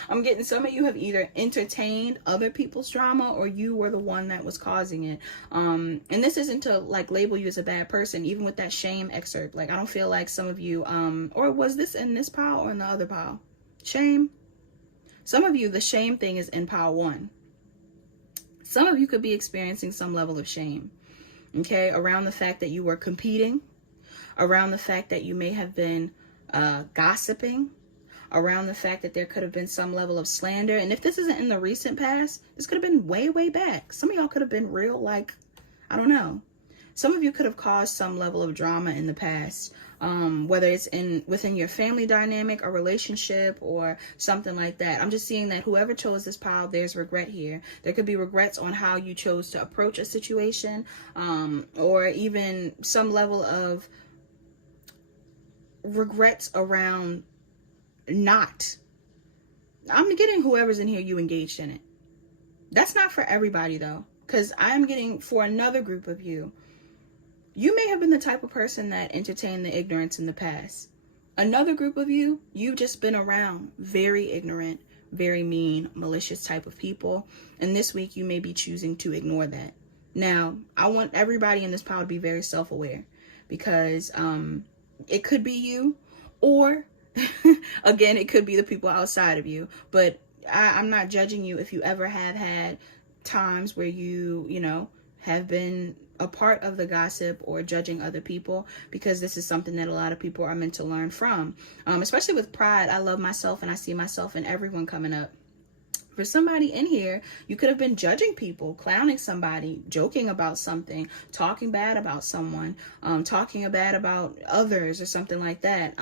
I'm getting some of you have either entertained other people's drama or you were the one that was causing it. And this isn't to like label you as a bad person, even with that shame excerpt. Like, I don't feel like some of you, or was this in this pile or in the other pile? Shame. Some of you, the shame thing is in pile 1. Some of you could be experiencing some level of shame, okay, around the fact that you were competing, around the fact that you may have been gossiping, around the fact that there could have been some level of slander. And if this isn't in the recent past, this could have been way, way back. Some of y'all could have been real, like, I don't know. Some of you could have caused some level of drama in the past, whether it's within your family dynamic, a relationship, or something like that. I'm just seeing that whoever chose this pile, there's regret here. There could be regrets on how you chose to approach a situation, or even some level of regrets around not. I'm getting whoever's in here, you engaged in it. That's not for everybody though, because I'm getting for another group of you. You may have been the type of person that entertained the ignorance in the past. Another group of you, you've just been around very ignorant, very mean, malicious type of people. And this week you may be choosing to ignore that. Now, I want everybody in this pile to be very self-aware, because it could be you, or again, it could be the people outside of you. But I'm not judging you if you ever have had times where you know, have been a part of the gossip or judging other people, because this is something that a lot of people are meant to learn from. Especially with pride. I love myself and I see myself in everyone coming up. For somebody in here, you could have been judging people, clowning somebody, joking about something, talking bad about someone, talking bad about others or something like that.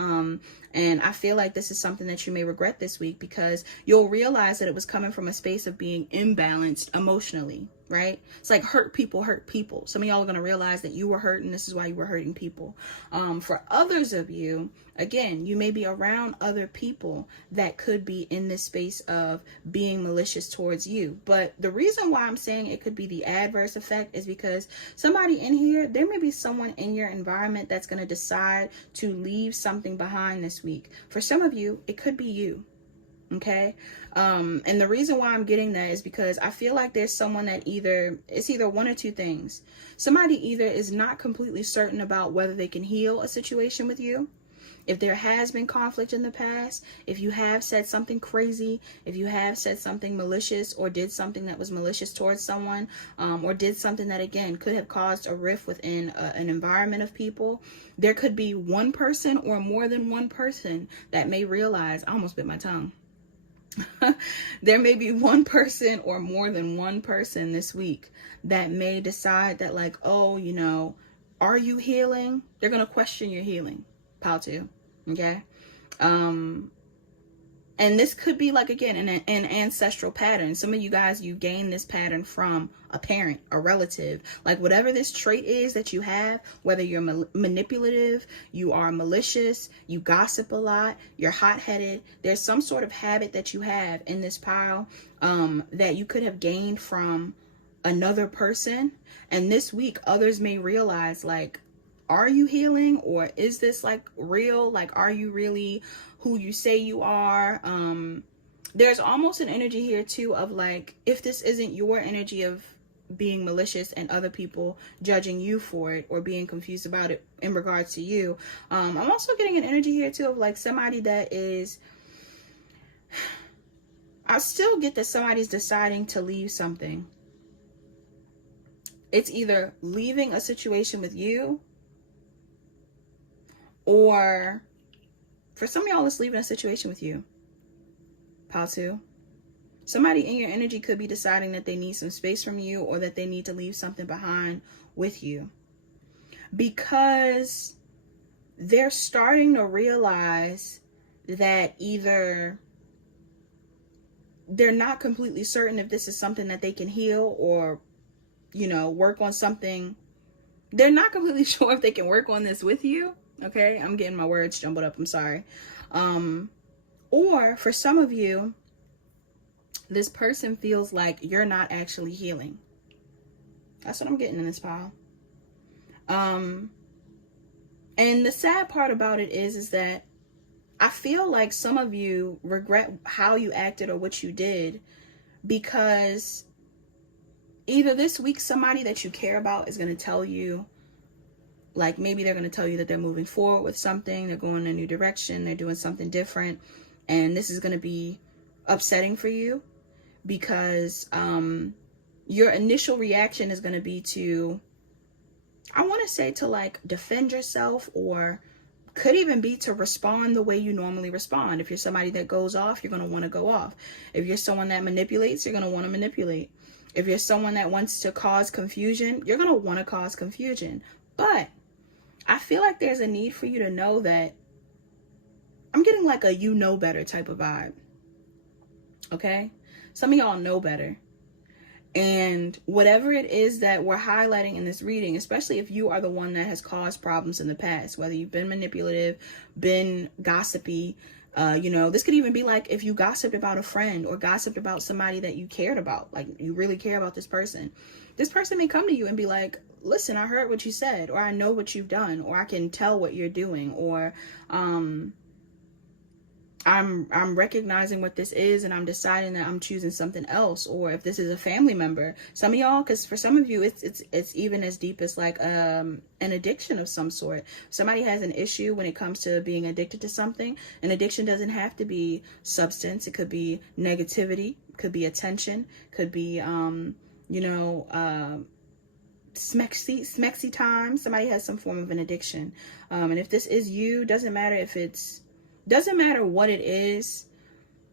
And I feel like this is something that you may regret this week, because you'll realize that it was coming from a space of being imbalanced emotionally, right? It's like hurt people hurt people. Some of y'all are going to realize that you were hurt and this is why you were hurting people. For others of you, again, you may be around other people that could be in this space of being malicious towards you. But the reason why I'm saying it could be the adverse effect is because somebody in here, there may be someone in your environment that's going to decide to leave something behind this week. For some of you, it could be you. Okay. And the reason why I'm getting that is because I feel like there's someone that it's either one or two things. Somebody either is not completely certain about whether they can heal a situation with you. If there has been conflict in the past, if you have said something crazy, if you have said something malicious or did something that was malicious towards someone, or did something that, again, could have caused a rift within an environment of people, there could be one person or more than one person that may realize, I almost bit my tongue. There may be one person or more than one person this week that may decide that, like, oh, you know, are you healing? They're going to question your healing. Pile 2. Okay. And this could be, like, again, an ancestral pattern. Some of you guys, you gain this pattern from a parent, a relative. Like, whatever this trait is that you have, whether you're manipulative, you are malicious, you gossip a lot, you're hot-headed, there's some sort of habit that you have in this pile that you could have gained from another person. And this week, others may realize, like, are you healing, or is this, like, real? Like, are you really who you say you are? There's almost an energy here too of, like, if this isn't your energy of being malicious and other people judging you for it or being confused about it in regards to you, I'm also getting an energy here too of, like, somebody that is, I still get that somebody's deciding to leave something. It's either leaving a situation with you, or for some of y'all, it's leaving a situation with you. Pile 2. Somebody in your energy could be deciding that they need some space from you, or that they need to leave something behind with you, because they're starting to realize that either they're not completely certain if this is something that they can heal, or, you know, work on something. They're not completely sure if they can work on this with you. Okay, I'm getting my words jumbled up, I'm sorry. Or for some of you, this person feels like you're not actually healing. That's what I'm getting in this pile. And the sad part about it is that I feel like some of you regret how you acted or what you did, because either this week somebody that you care about is going to tell you, like, maybe they're going to tell you that they're moving forward with something, they're going in a new direction, they're doing something different, and this is going to be upsetting for you, because your initial reaction is going to be to, I want to say, to like defend yourself, or could even be to respond the way you normally respond. If you're somebody that goes off, you're going to want to go off. If you're someone that manipulates, you're going to want to manipulate. If you're someone that wants to cause confusion, you're going to want to cause confusion. But I feel like there's a need for you to know that I'm getting like a you know better type of vibe. Okay? Some of y'all know better. And whatever it is that we're highlighting in this reading, especially if you are the one that has caused problems in the past, whether you've been manipulative, been gossipy, you know, this could even be like if you gossiped about a friend or gossiped about somebody that you cared about, like you really care about this person. This person may come to you and be like, listen, I heard what you said, or I know what you've done, or I can tell what you're doing, or I'm recognizing what this is, and I'm deciding that I'm choosing something else. Or if this is a family member, some of y'all, because for some of you it's even as deep as like an addiction of some sort. Somebody has an issue when it comes to being addicted to something. An addiction doesn't have to be substance. It could be negativity, could be attention, could be smexy time. Somebody has some form of an addiction, and if this is you, doesn't matter what it is,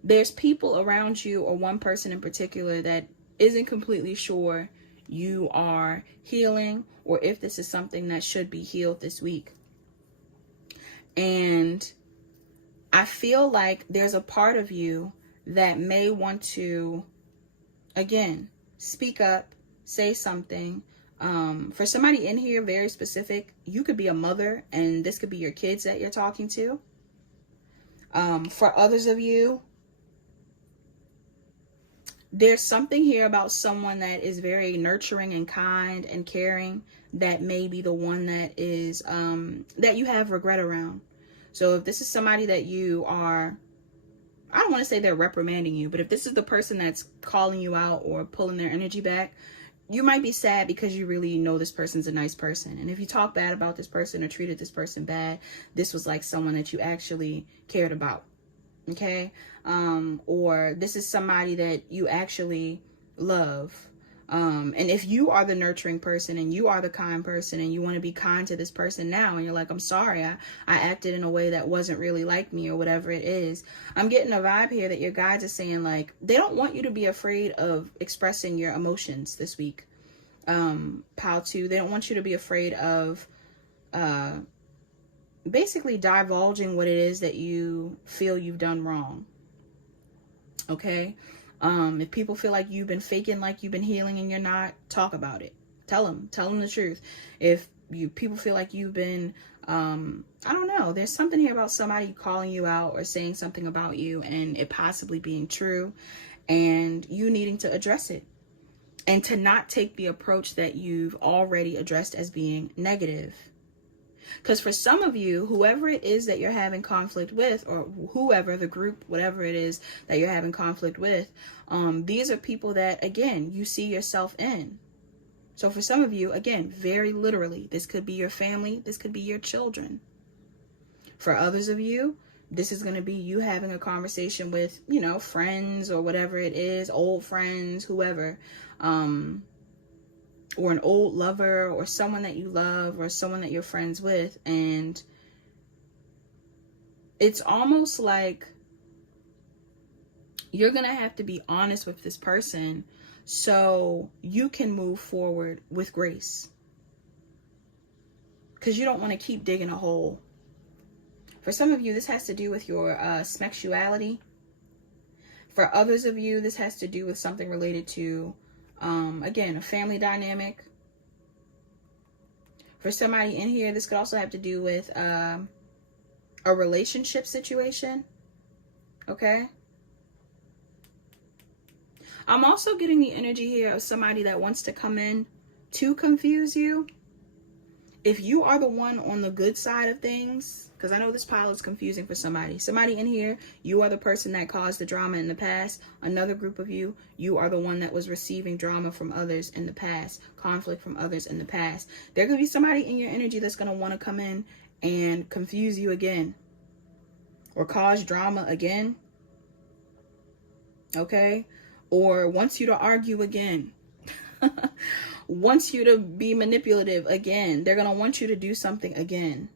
there's people around you, or one person in particular, that isn't completely sure you are healing, or if this is something that should be healed this week. And I feel like there's a part of you that may want to, again, speak up, say something. For somebody in here, very specific, you could be a mother, and this could be your kids that you're talking to. For others of you, there's something here about someone that is very nurturing and kind and caring, that may be the one that is that you have regret around. So if this is somebody that you are, I don't want to say they're reprimanding you, but if this is the person that's calling you out or pulling their energy back, you might be sad because you really know this person's a nice person. And if you talk bad about this person or treated this person bad, this was like someone that you actually cared about. Okay? Or this is somebody that you actually love. And if you are the nurturing person and you are the kind person and you want to be kind to this person now, and you're like, I'm sorry, I acted in a way that wasn't really like me, or whatever it is. I'm getting a vibe here that your guides are saying, like, they don't want you to be afraid of expressing your emotions this week. Pile 2, they don't want you to be afraid of basically divulging what it is that you feel you've done wrong. Okay? If people feel like you've been faking, like you've been healing and you're not, talk about it. Tell them the truth. If people feel like you've been, I don't know, there's something here about somebody calling you out or saying something about you and it possibly being true, and you needing to address it, and to not take the approach that you've already addressed as being negative. Because for some of you, whoever it is that you're having conflict with, or whoever, the group, whatever it is that you're having conflict with, these are people that, again, you see yourself in. So for some of you, again, very literally, this could be your family, this could be your children. For others of you, this is going to be you having a conversation with, you know, friends or whatever it is, old friends, whoever, or an old lover, or someone that you love, or someone that you're friends with. And it's almost like you're going to have to be honest with this person so you can move forward with grace. Because you don't want to keep digging a hole. For some of you, this has to do with your sexuality. For others of you, this has to do with something related to, again, a family dynamic. For somebody in here, this could also have to do with a relationship situation. Okay? I'm also getting the energy here of somebody that wants to come in to confuse you. If you are the one on the good side of things, because I know this pile is confusing for somebody. Somebody in here, you are the person that caused the drama in the past. Another group of you, you are the one that was receiving drama from others in the past, conflict from others in the past. There could be somebody in your energy that's going to want to come in and confuse you again or cause drama again. Okay? Or wants you to argue again. Wants you to be manipulative again. They're going to want you to do something again.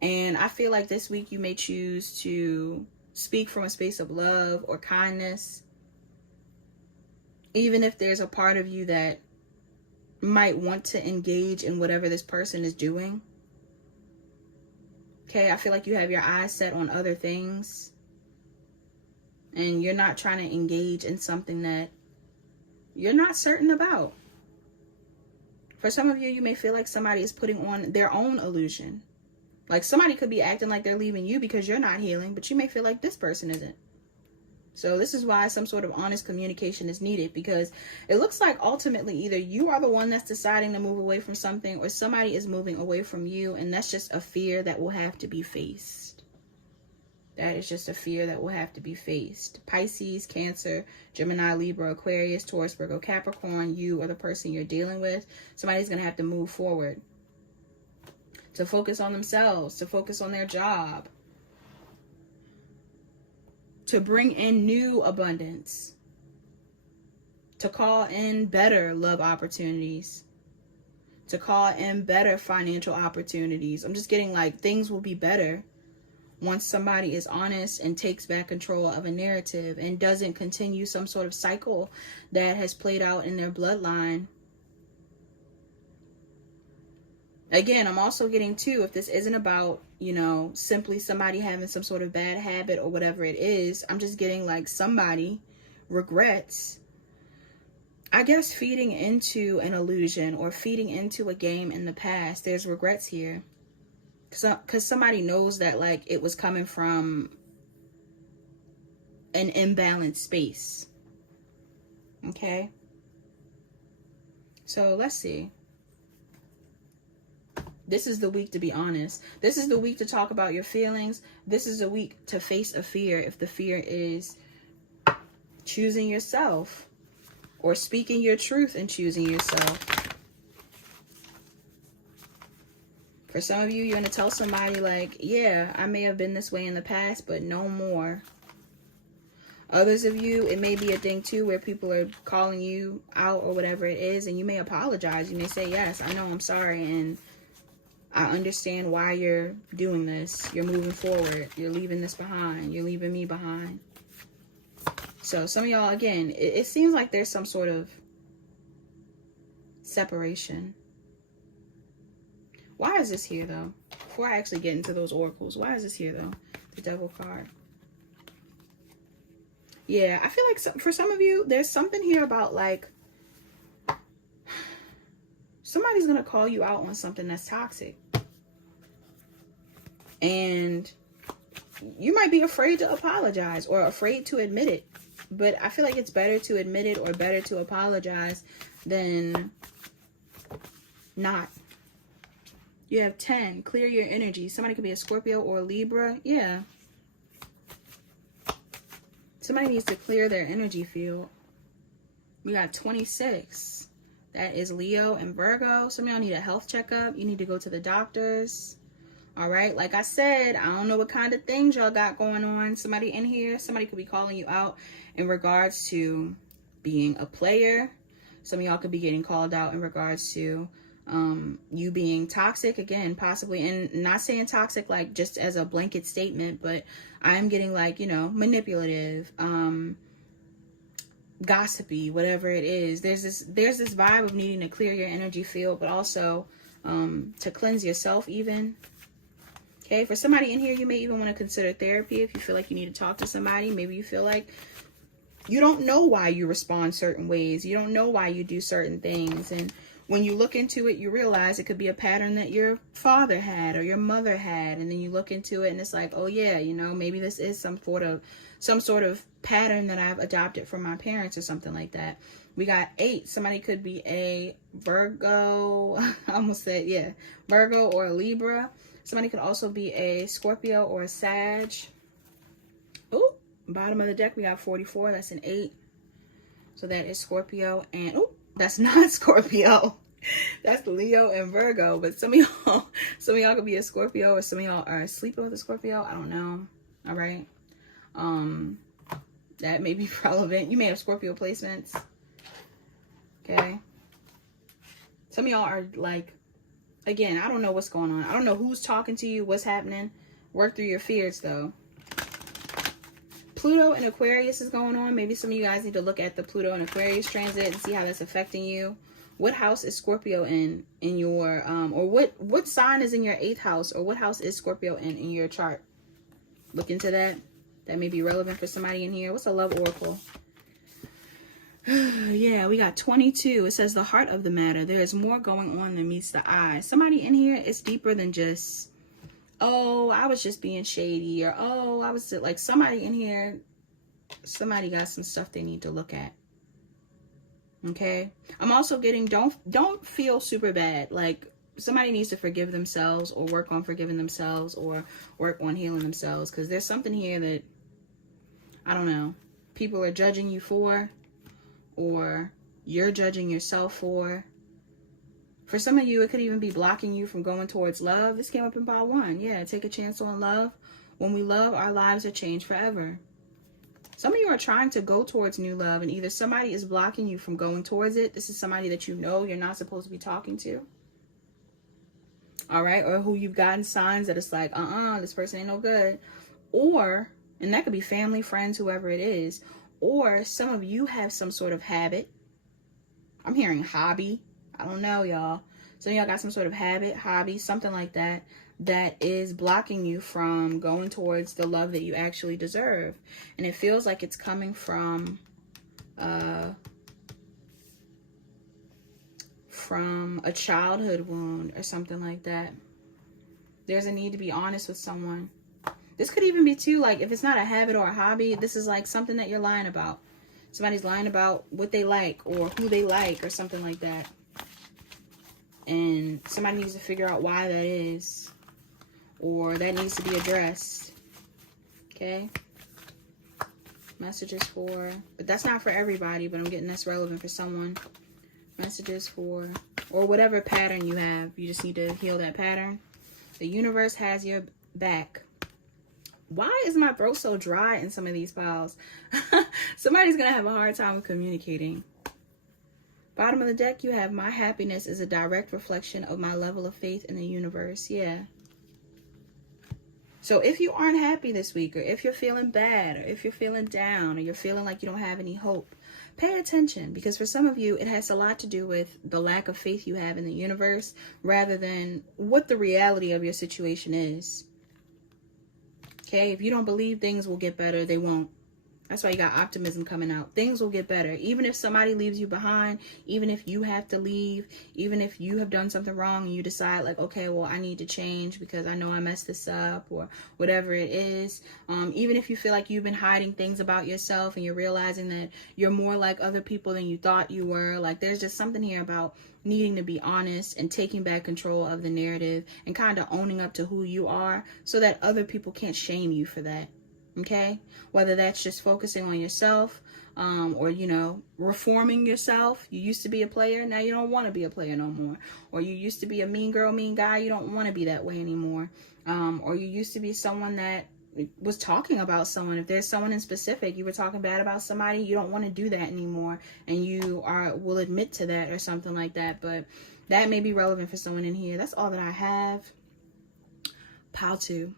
And I feel like this week you may choose to speak from a space of love or kindness. Even if there's a part of you that might want to engage in whatever this person is doing. Okay, I feel like you have your eyes set on other things. And you're not trying to engage in something that you're not certain about. For some of you, you may feel like somebody is putting on their own illusion. Like somebody could be acting like they're leaving you because you're not healing, but you may feel like this person isn't. So this is why some sort of honest communication is needed, because it looks like ultimately either you are the one that's deciding to move away from something or somebody is moving away from you. And that's just a fear that will have to be faced. That is just a fear that will have to be faced. Pisces, Cancer, Gemini, Libra, Aquarius, Taurus, Virgo, Capricorn, you or the person you're dealing with, somebody's going to have to move forward. To focus on themselves, to focus on their job. To bring in new abundance. To call in better love opportunities. To call in better financial opportunities. I'm just getting like things will be better once somebody is honest and takes back control of a narrative and doesn't continue some sort of cycle that has played out in their bloodline. Again, I'm also getting too, if this isn't about, you know, simply somebody having some sort of bad habit or whatever it is, I'm just getting like somebody regrets, I guess, feeding into an illusion or feeding into a game in the past. There's regrets here. Because somebody knows that like it was coming from an imbalanced space. Okay. So let's see. This is the week to be honest. This is the week to talk about your feelings. This is the week to face a fear. If the fear is choosing yourself or speaking your truth and choosing yourself. For some of you, you're going to tell somebody like, yeah, I may have been this way in the past, but no more. Others of you, it may be a thing too where people are calling you out or whatever it is, and you may apologize. You may say, yes, I know, I'm sorry, and I understand why you're doing this. You're moving forward. You're leaving this behind. You're leaving me behind. So some of y'all, again, it seems like there's some sort of separation. Why is this here, though? Before I actually get into those oracles, why is this here, though? The Devil card. Yeah, I feel like for some of you, there's something here about, like, somebody's going to call you out on something that's toxic. And you might be afraid to apologize or afraid to admit it. But I feel like it's better to admit it or better to apologize than not. You have 10. Clear your energy. Somebody could be a Scorpio or a Libra. Yeah. Somebody needs to clear their energy field. We got 26. That is Leo and Virgo. Some of y'all need a health checkup. You need to go to the doctors. All right. Like I said, I don't know what kind of things y'all got going on. Somebody in here, somebody could be calling you out in regards to being a player. Some of y'all could be getting called out in regards to You being toxic, again, possibly, and not saying toxic like just as a blanket statement, but I'm getting like, you know, manipulative, gossipy, whatever it is. There's this vibe of needing to clear your energy field, but also to cleanse yourself even. Okay, for somebody in here, you may even want to consider therapy if you feel like you need to talk to somebody. Maybe you feel like you don't know why you respond certain ways. You don't know why you do certain things. And when you look into it, you realize it could be a pattern that your father had or your mother had. And then you look into it and it's like, oh yeah, you know, maybe this is some sort of pattern that I've adopted from my parents or something like that. We got 8. Somebody could be a Virgo. I almost said, yeah, Virgo or a Libra. Somebody could also be a Scorpio or a Sag. Oh, bottom of the deck, we got 44. That's an 8. So that is Scorpio. And, oh, that's not Scorpio. That's Leo and Virgo. But some of y'all could be a Scorpio, or some of y'all are sleeping with a Scorpio. I don't know. All right. That may be relevant. You may have Scorpio placements. Okay. Some of y'all are like, again, I don't know what's going on. I don't know who's talking to you, what's happening. Work through your fears, though. Pluto and Aquarius is going on. Maybe some of you guys need to look at the Pluto and Aquarius transit and see how that's affecting you. What house is Scorpio in your, or what sign is in your 8th house, or what house is Scorpio in your chart? Look into that. That may be relevant for somebody in here. What's a love oracle? Yeah, we got 22. It says the heart of the matter. There is more going on than meets the eye. Somebody in here, it's deeper than just, oh, I was just being shady, or oh, I was like, somebody in here, somebody got some stuff they need to look at. Okay. I'm also getting, don't feel super bad. Like, somebody needs to forgive themselves, or work on forgiving themselves, or work on healing themselves, because there's something here that, I don't know, people are judging you for, or you're judging yourself for. For some of you, it could even be blocking you from going towards love. This came up in pile 1. Yeah, take a chance on love. When we love, our lives are changed forever. Some of you are trying to go towards new love, and either somebody is blocking you from going towards it. This is somebody that you know you're not supposed to be talking to. All right, or who you've gotten signs that it's like, this person ain't no good. Or, and that could be family, friends, whoever it is. Or some of you have some sort of habit. I'm hearing hobby. I don't know, y'all. Some of y'all got some sort of habit, hobby, something like that, that is blocking you from going towards the love that you actually deserve. And it feels like it's coming from a childhood wound or something like that. There's a need to be honest with someone. This could even be too, like, if it's not a habit or a hobby, this is like something that you're lying about. Somebody's lying about what they like or who they like or something like that. And somebody needs to figure out why that is, or that needs to be addressed. Okay. Messages for, but that's not for everybody, but I'm getting that's relevant for someone. Messages for, or whatever pattern you have. You just need to heal that pattern. The universe has your back. Why is my throat so dry in some of these files? Somebody's going to have a hard time communicating. Bottom of the deck, you have my happiness is a direct reflection of my level of faith in the universe. Yeah. So if you aren't happy this week, or if you're feeling bad, or if you're feeling down, or you're feeling like you don't have any hope, pay attention, because for some of you, it has a lot to do with the lack of faith you have in the universe rather than what the reality of your situation is. Okay, if you don't believe things will get better, they won't. That's why you got optimism coming out. Things will get better. Even if somebody leaves you behind, even if you have to leave, even if you have done something wrong and you decide like, okay, well, I need to change because I know I messed this up or whatever it is. Even if you feel like you've been hiding things about yourself and you're realizing that you're more like other people than you thought you were. Like, there's just something here about needing to be honest and taking back control of the narrative and kind of owning up to who you are so that other people can't shame you for that. Okay, whether that's just focusing on yourself, or, you know, reforming yourself. You used to be a player, now you don't want to be a player no more. Or you used to be a mean girl, mean guy, you don't want to be that way anymore. Or you used to be someone that was talking about someone. If there's someone in specific, you were talking bad about somebody, you don't want to do that anymore, and you will admit to that or something like that. But That may be relevant for someone in here. That's all that I have. Pile 2.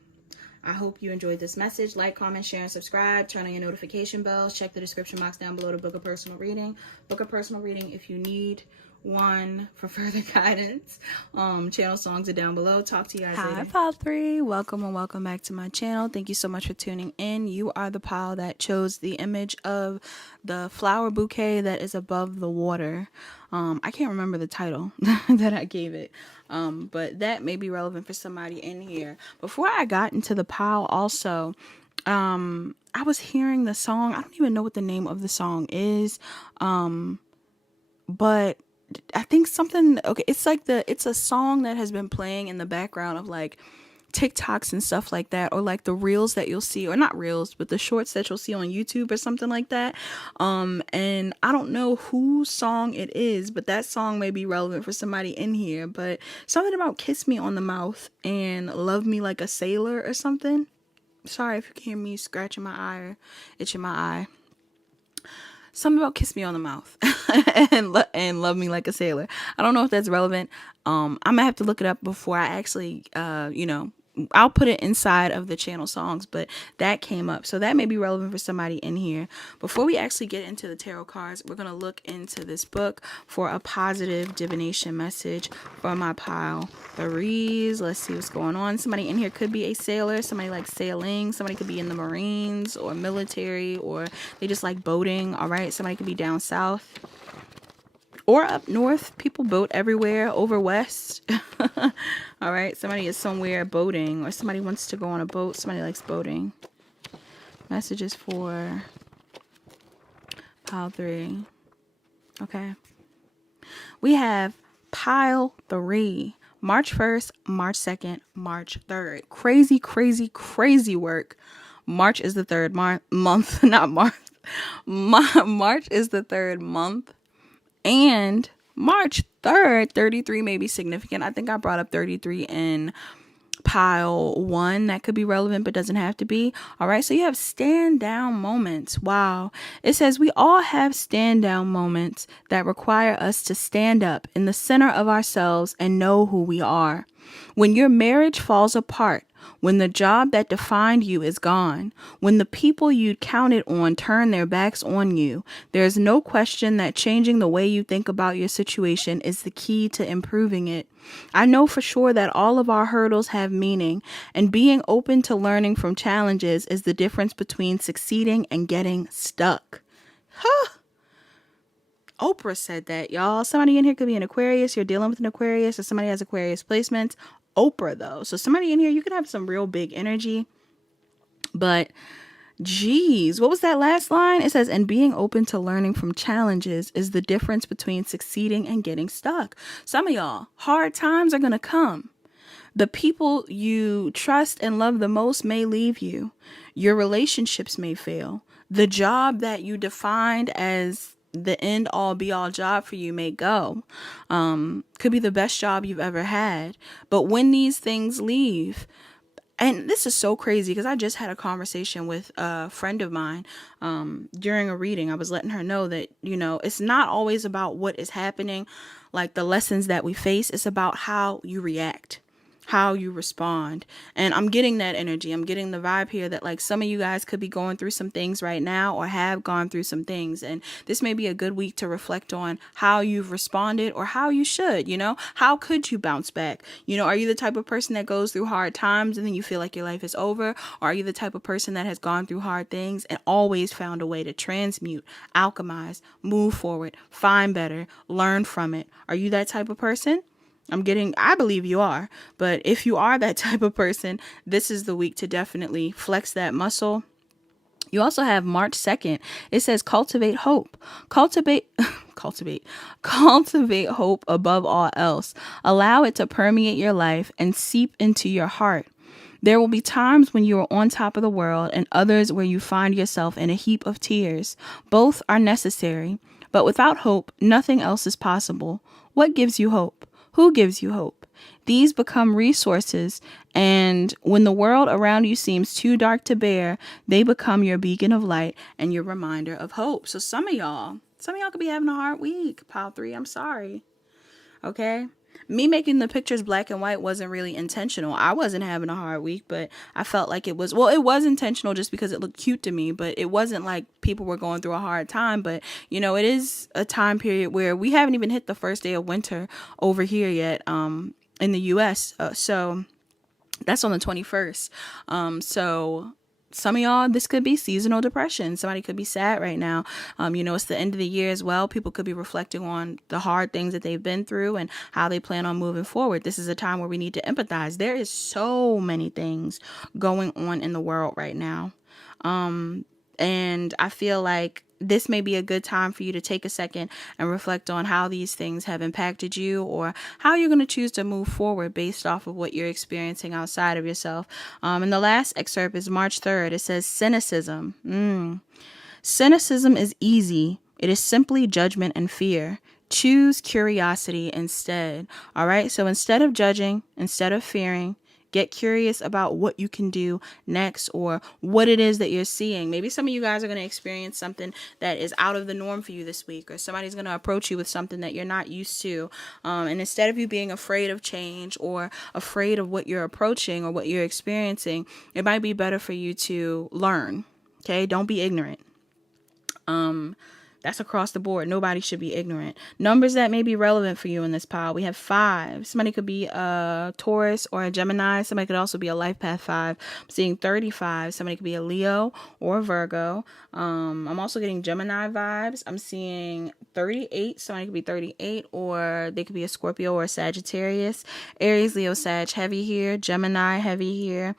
I hope you enjoyed this message. Like, comment, share, and subscribe. Turn on your notification bells. Check the description box down below to book a personal reading. Book a personal reading if you need one for further guidance. Channel songs are down below. Talk to you guys later. Hi, Pile 3. Welcome and welcome back to my channel. Thank you so much for tuning in. You are the pile that chose the image of the flower bouquet that is above the water. I can't remember the title that I gave it. But that may be relevant for somebody in here. Before I got into the pile also, I was hearing the song. I don't even know what the name of the song is. But I think something, okay, it's a song that has been playing in the background of like TikToks and stuff like that, or like the reels that you'll see, or not reels, but the shorts that you'll see on YouTube or something like that. And I don't know whose song it is, but that song may be relevant for somebody in here. But something about kiss me on the mouth and love me like a sailor or something. Sorry if you can hear me scratching my eye or itching my eye. Something about kiss me on the mouth and love me like a sailor. I don't know if that's relevant. I might have to look it up before I actually, I'll put it inside of the channel songs, but that came up. So that may be relevant for somebody in here. Before we actually get into the tarot cards, we're going to look into this book for a positive divination message for my pile 3s. Let's see what's going on. Somebody in here could be a sailor. Somebody likes sailing. Somebody could be in the Marines or military, or they just like boating. All right. Somebody could be down south or up north. People boat everywhere. Over west. All right. Somebody is somewhere boating, or somebody wants to go on a boat. Somebody likes boating. Messages for pile 3. Okay. We have pile 3. March 1st, March 2nd, March 3rd. Crazy, crazy, crazy work. March is the third month, not March. March is the third month. And March 3rd, 33 may be significant. I think I brought up 33 in pile 1. That could be relevant, but doesn't have to be. All right. So you have stand down moments. Wow. It says we all have stand down moments that require us to stand up in the center of ourselves and know who we are. When your marriage falls apart, when the job that defined you is gone, when the people you'd counted on turn their backs on you, there's no question that changing the way you think about your situation is the key to improving it. I know for sure that all of our hurdles have meaning, and being open to learning from challenges is the difference between succeeding and getting stuck. Huh. Oprah said that, y'all. Somebody in here could be an Aquarius. You're dealing with an Aquarius, or somebody has Aquarius placements. Oprah, though. So somebody in here, you could have some real big energy. But, geez, what was that last line? It says, and being open to learning from challenges is the difference between succeeding and getting stuck. Some of y'all, hard times are going to come. The people you trust and love the most may leave you. Your relationships may fail. The job that you defined as the end all be all job for you may go. Could be the best job you've ever had. But when these things leave, and this is so crazy because I just had a conversation with a friend of mine during a reading. I was letting her know that, it's not always about what is happening, like the lessons that we face. It's about how you react, how you respond. And I'm getting that energy. I'm getting the vibe here that like some of you guys could be going through some things right now, or have gone through some things. And this may be a good week to reflect on how you've responded, or how you should, how could you bounce back? Are you the type of person that goes through hard times and then you feel like your life is over? Or are you the type of person that has gone through hard things and always found a way to transmute, alchemize, move forward, find better, learn from it? Are you that type of person? I believe you are, but if you are that type of person, this is the week to definitely flex that muscle. You also have March 2nd. It says cultivate hope. Cultivate hope above all else. Allow it to permeate your life and seep into your heart. There will be times when you are on top of the world, and others where you find yourself in a heap of tears. Both are necessary, but without hope, nothing else is possible. What gives you hope? Who gives you hope? These become resources, and when the world around you seems too dark to bear, they become your beacon of light and your reminder of hope. So some of y'all could be having a hard week. Pile 3, I'm sorry. Okay? Me making the pictures black and white wasn't really intentional. I wasn't having a hard week, but I felt like it was, well, it was intentional just because it looked cute to me, but it wasn't like people were going through a hard time. But, you know, it is a time period where we haven't even hit the first day of winter over here yet, in the US. So that's on the 21st. So some of y'all, this could be seasonal depression. Somebody could be sad right now. You know, it's the end of the year as well. People could be reflecting on the hard things that they've been through and how they plan on moving forward. This is a time where we need to empathize. There is so many things going on in the world right now. And I feel like this may be a good time for you to take a second and reflect on how these things have impacted you, or how you're going to choose to move forward based off of what you're experiencing outside of yourself. And the last excerpt is March 3rd. It says cynicism. Cynicism is easy. It is simply judgment and fear. Choose curiosity instead. All right. So instead of judging, instead of fearing, get curious about what you can do next, or what it is that you're seeing. Maybe some of you guys are going to experience something that is out of the norm for you this week, or somebody's going to approach you with something that you're not used to. And instead of you being afraid of change or afraid of what you're approaching or what you're experiencing, it might be better for you to learn. Okay, don't be ignorant. That's across the board. Nobody should be ignorant. Numbers that may be relevant for you in this pile. We have 5. Somebody could be a Taurus or a Gemini. Somebody could also be a life path 5. I'm seeing 35. Somebody could be a Leo or a Virgo. I'm also getting Gemini vibes. I'm seeing 38. Somebody could be 38, or they could be a Scorpio or a Sagittarius. Aries, Leo, Sag heavy here. Gemini heavy here.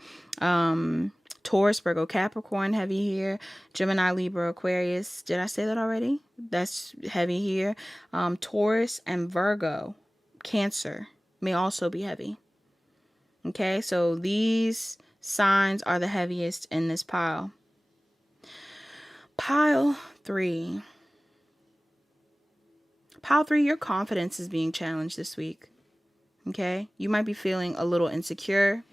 Taurus, Virgo, Capricorn heavy here. Gemini, Libra, Aquarius. Did I say that already? That's heavy here. Taurus and Virgo, Cancer may also be heavy. Okay, so these signs are the heaviest in this pile. Pile 3. Pile 3, your confidence is being challenged this week. Okay, you might be feeling a little insecure.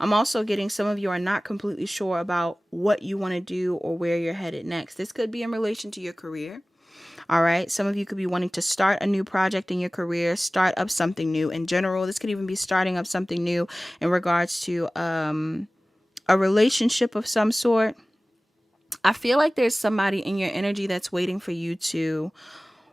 I'm also getting some of you are not completely sure about what you want to do or where you're headed next. This could be in relation to your career. All right. Some of you could be wanting to start a new project in your career, start up something new in general. This could even be starting up something new in regards to a relationship of some sort. I feel like there's somebody in your energy that's waiting for you to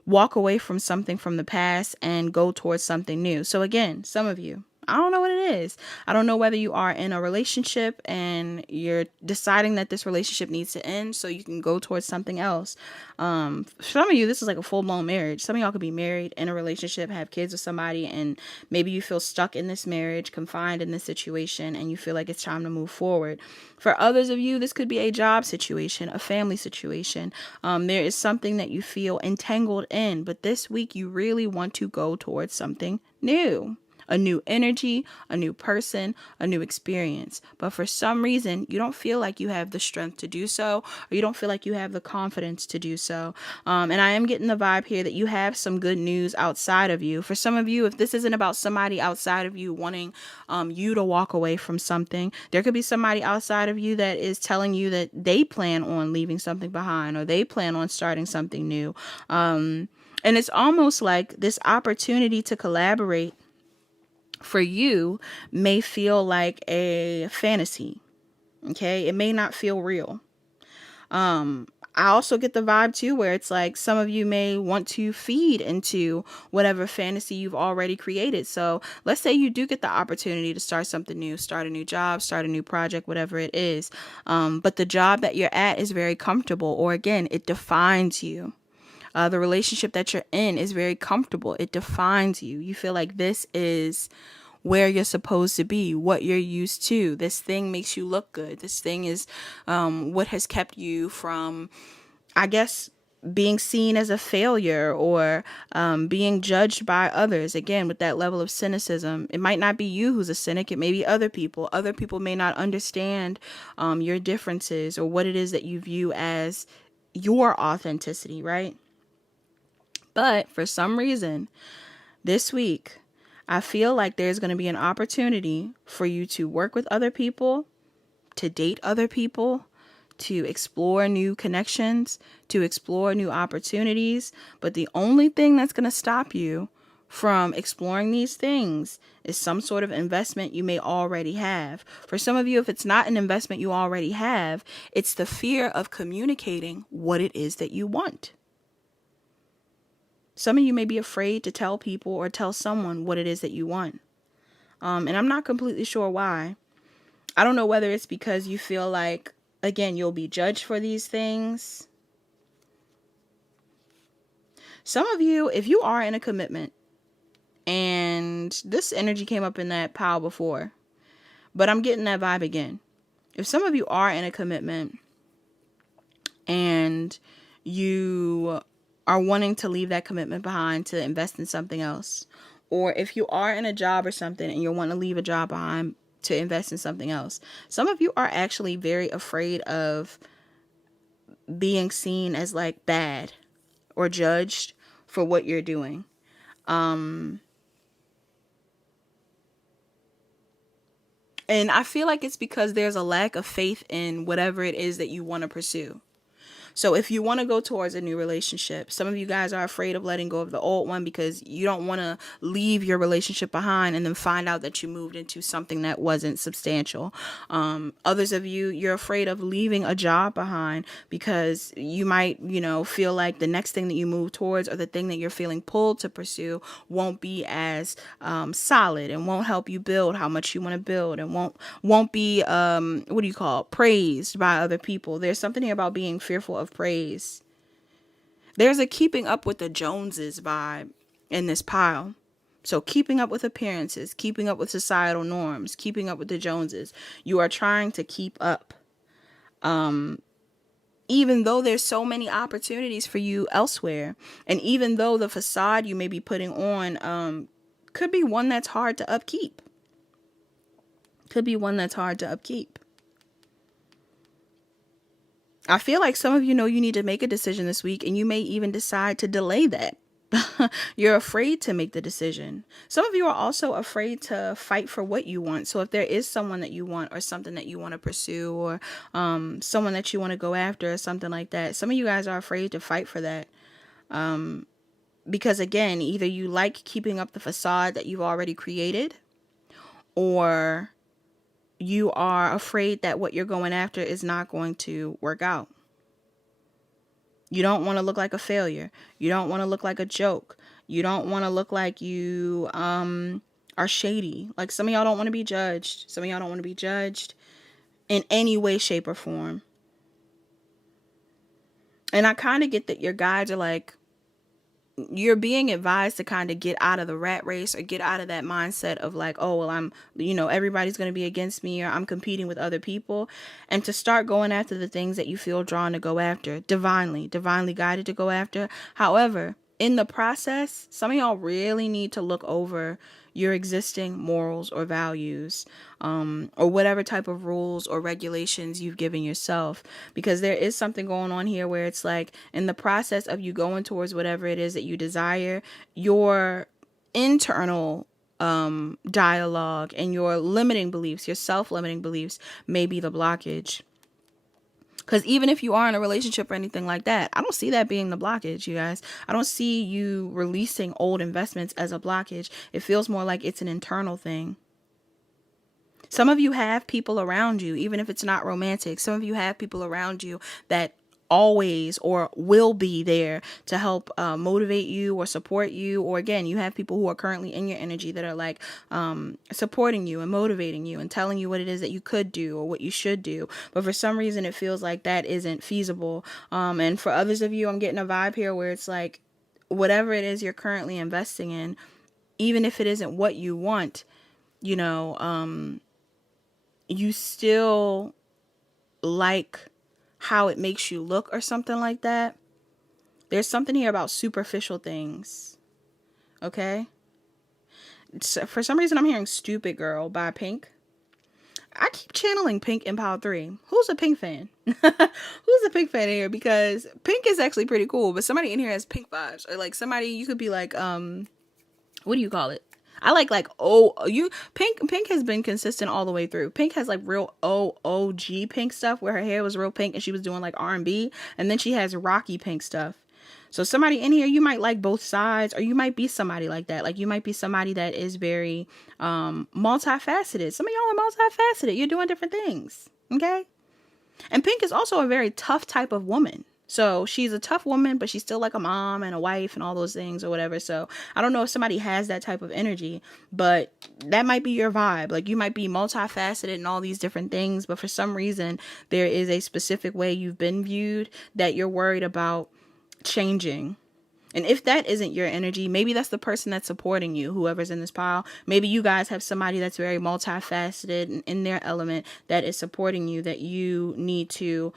walk away from something from the past and go towards something new. So again, some of you, I don't know what it is. I don't know whether you are in a relationship and you're deciding that this relationship needs to end so you can go towards something else. For some of you, this is like a full-blown marriage. Some of y'all could be married, in a relationship, have kids with somebody, and maybe you feel stuck in this marriage, confined in this situation, and you feel like it's time to move forward. For others of you, this could be a job situation, a family situation. There is something that you feel entangled in, but this week you really want to go towards something new. A new energy, a new person, a new experience. But for some reason, you don't feel like you have the strength to do so, or you don't feel like you have the confidence to do so. And I am getting the vibe here that you have some good news outside of you. For some of you, if this isn't about somebody outside of you wanting you to walk away from something, there could be somebody outside of you that is telling you that they plan on leaving something behind, or they plan on starting something new. And it's almost like this opportunity to collaborate for you may feel like a fantasy. Okay, it may not feel real. I also get the vibe too where it's like some of you may want to feed into whatever fantasy you've already created. So let's say you do get the opportunity to start something new, start a new job, start a new project, whatever it is. But the job that you're at is very comfortable, or again, it defines you. The relationship that you're in is very comfortable. It defines you. You feel like this is where you're supposed to be, what you're used to. This thing makes you look good. This thing is what has kept you from, I guess, being seen as a failure, or being judged by others. Again, with that level of cynicism, it might not be you who's a cynic. It may be other people. Other people may not understand your differences, or what it is that you view as your authenticity, right? But for some reason, this week, I feel like there's going to be an opportunity for you to work with other people, to date other people, to explore new connections, to explore new opportunities. But the only thing that's going to stop you from exploring these things is some sort of investment you may already have. For some of you, if it's not an investment you already have, it's the fear of communicating what it is that you want. Some of you may be afraid to tell people or tell someone what it is that you want. And I'm not completely sure why. I don't know whether it's because you feel like, again, you'll be judged for these things. Some of you, if you are in a commitment, and this energy came up in that pile before, but I'm getting that vibe again. If some of you are in a commitment and you are wanting to leave that commitment behind to invest in something else, or if you are in a job or something and you're wanting to leave a job behind to invest in something else, some of you are actually very afraid of being seen as like bad or judged for what you're doing. And I feel like it's because there's a lack of faith in whatever it is that you want to pursue. So if you want to go towards a new relationship, some of you guys are afraid of letting go of the old one because you don't want to leave your relationship behind and then find out that you moved into something that wasn't substantial. Others of you, you're afraid of leaving a job behind because you might, feel like the next thing that you move towards or the thing that you're feeling pulled to pursue won't be as solid and won't help you build how much you want to build and won't be praised by other people. There's something here about being fearful of praise. There's a keeping up with the Joneses vibe in this pile. So keeping up with appearances, keeping up with societal norms, keeping up with the Joneses. You are trying to keep up. Even though there's so many opportunities for you elsewhere. And even though the facade you may be putting on could be one that's hard to upkeep. I feel like some of you know you need to make a decision this week, and you may even decide to delay that. You're afraid to make the decision. Some of you are also afraid to fight for what you want. So if there is someone that you want or something that you want to pursue or someone that you want to go after or something like that, some of you guys are afraid to fight for that. Because again, either you like keeping up the facade that you've already created, or you are afraid that what you're going after is not going to work out. You don't want to look like a failure. You don't want to look like a joke. You don't want to look like you are shady. Like some of y'all don't want to be judged. Some of y'all don't want to be judged in any way, shape, or form. And I kind of get that your guides are like, you're being advised to kind of get out of the rat race or get out of that mindset of like, oh, well, I'm, everybody's going to be against me or I'm competing with other people, and to start going after the things that you feel drawn to go after, divinely guided to go after. However, in the process, some of y'all really need to look over your existing morals or values, or whatever type of rules or regulations you've given yourself, because there is something going on here where it's like in the process of you going towards whatever it is that you desire, your internal dialogue and your limiting beliefs, your self-limiting beliefs may be the blockage. Because even if you are in a relationship or anything like that, I don't see that being the blockage, you guys. I don't see you releasing old investments as a blockage. It feels more like it's an internal thing. Some of you have people around you, even if it's not romantic. Some of you have people around you that always or will be there to help motivate you or support you. Or again, you have people who are currently in your energy that are like supporting you and motivating you and telling you what it is that you could do or what you should do. But for some reason, it feels like that isn't feasible. And for others of you, I'm getting a vibe here where it's like whatever it is you're currently investing in, even if it isn't what you want, you still like how it makes you look or something like that. There's something here about superficial things. Okay? So for some reason, I'm hearing Stupid Girl by Pink. I keep channeling Pink in Pile 3. Who's a Pink fan? Who's a Pink fan in here? Because Pink is actually pretty cool, but somebody in here has Pink vibes. Or like somebody, you could be like, what do you call it? I like Pink has been consistent all the way through. Pink has like real OG Pink stuff where her hair was real pink and she was doing like R&B, and then she has rocky Pink stuff. So somebody in here, you might like both sides, or you might be somebody like that. Like you might be somebody that is very multifaceted. Some of y'all are multifaceted. You're doing different things. Okay. And Pink is also a very tough type of woman. So she's a tough woman, but she's still like a mom and a wife and all those things or whatever. So I don't know if somebody has that type of energy, but that might be your vibe. Like you might be multifaceted and all these different things, but for some reason there is a specific way you've been viewed that you're worried about changing. And if that isn't your energy, maybe that's the person that's supporting you, whoever's in this pile. Maybe you guys have somebody that's very multifaceted and in their element that is supporting you, that you need to